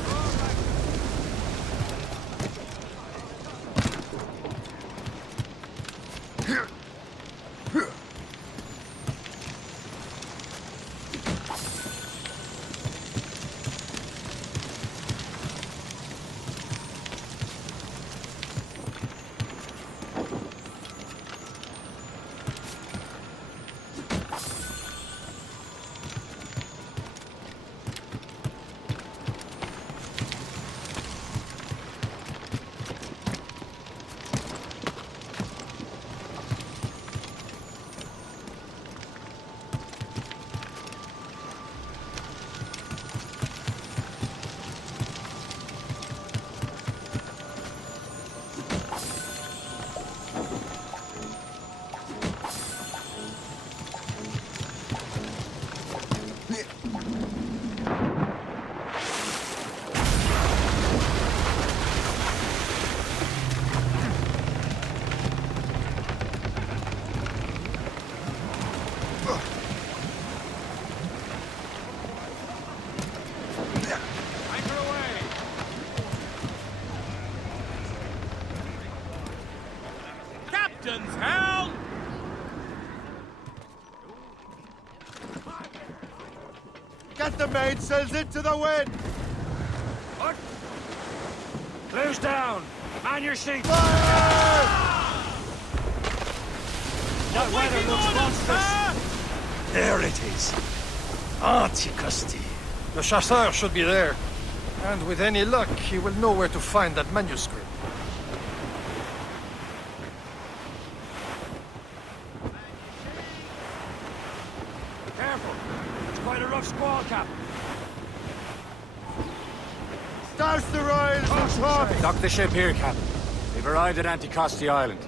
Captain's helm! Get the mainsails into the wind! What? Clews down! Man your sheet! That weather looks monstrous! There it is. Antiquity. The chasseur should be there. And with any luck, he will know where to find that manuscript. Careful! It's quite a rough squall, Captain. Douse the royals and top! Dock the ship here, Captain. We've arrived at Anticosti Island.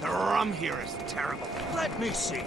The rum here is terrible. Let me see.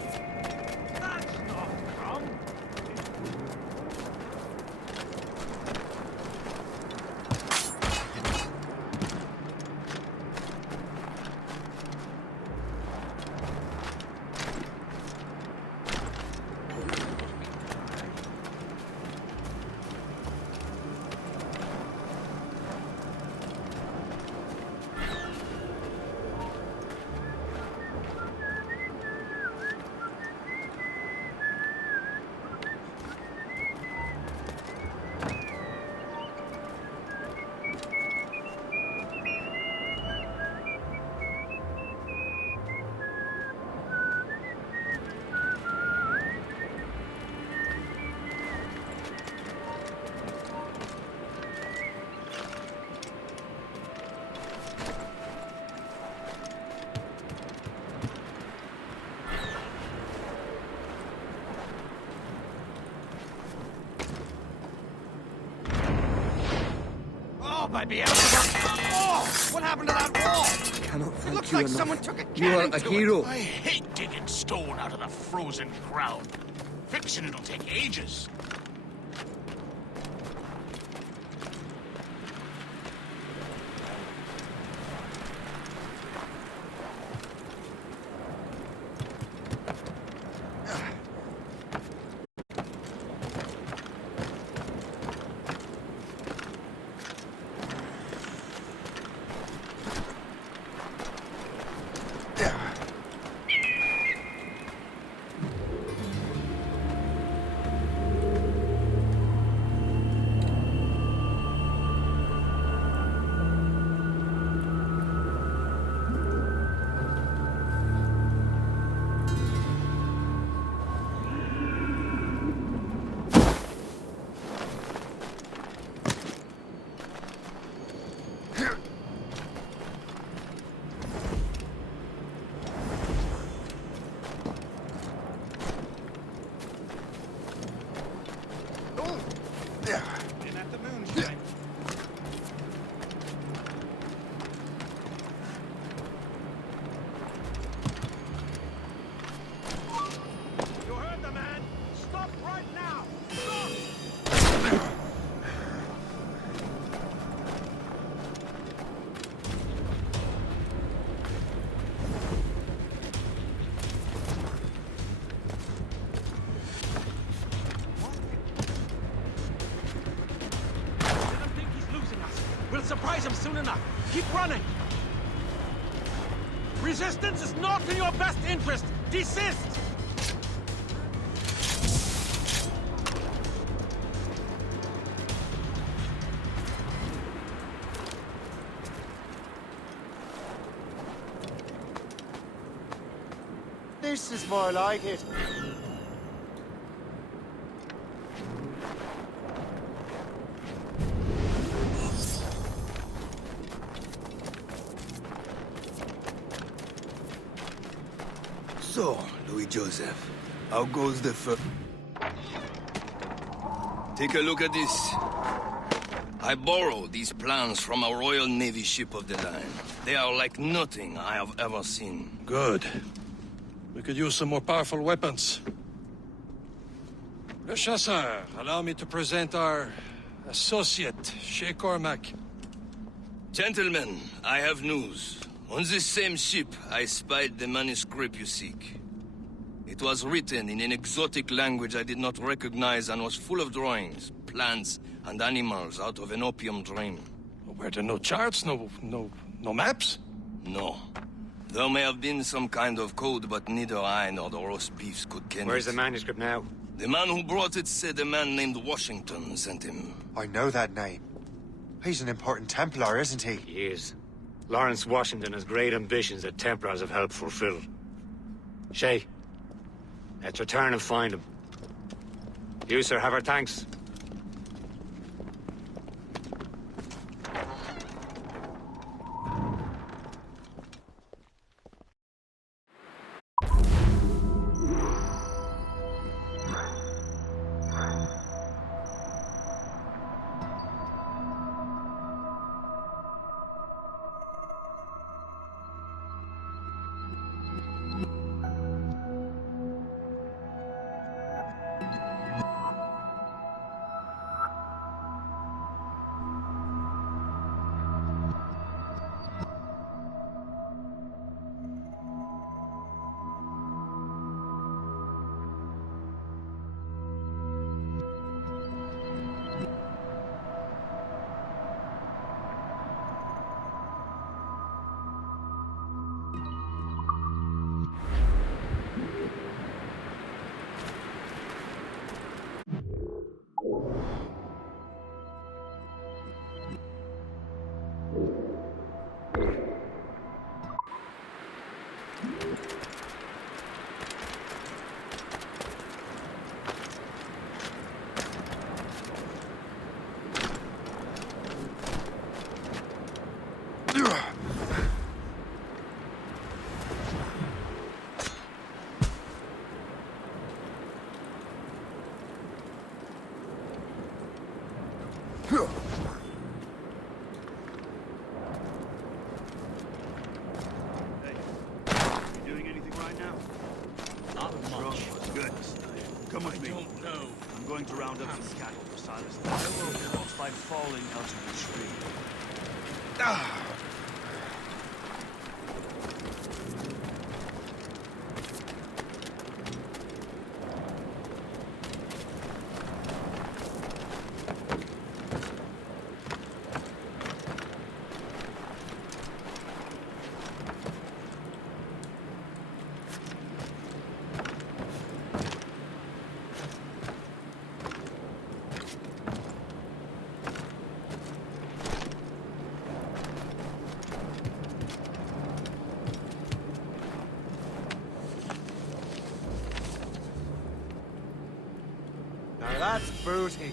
Baby, oh, what happened to that wall? Cannot It thank looks you like enough. someone took a You are cannon a to hero. it. I hate digging stone out of the frozen ground. Fixing it'll take ages. surprise him soon enough. Keep running. Resistance is not in your best interest. Desist! This is more like it. So, Louis Joseph, how goes the first? Take a look at this. I borrowed these plans from a Royal Navy ship of the line. They are like nothing I have ever seen. Good. We could use some more powerful weapons. Le Chasseur, allow me to present our associate, Shay Cormac. Gentlemen, I have news. On this same ship, I spied the manuscript you seek. It was written in an exotic language I did not recognize and was full of drawings, plants, and animals out of an opium dream. Were there no charts, no maps? No. There may have been some kind of code, but neither I nor the roast beefs could ken Where's it. the manuscript now? The man who brought it said a man named Washington sent him. I know that name. He's an important Templar, isn't he? He is. Lawrence Washington has great ambitions that Templars have helped fulfill. Shay, let's return and find him. You, sir, have our thanks. Come with me. I don't know. I'm going to round up some cattle for Silas. I will walk by falling out of the tree. Now that's booty.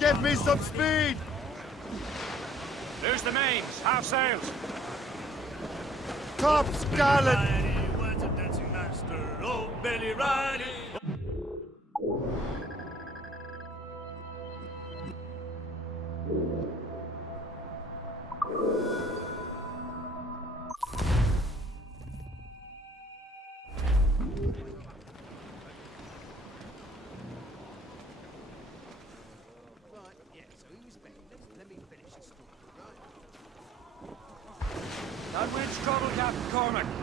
Give me some speed! There's the mains, half sails. Top gallant! Was a dancing master, old Billy Riley. That wind's trouble, Captain Cormac.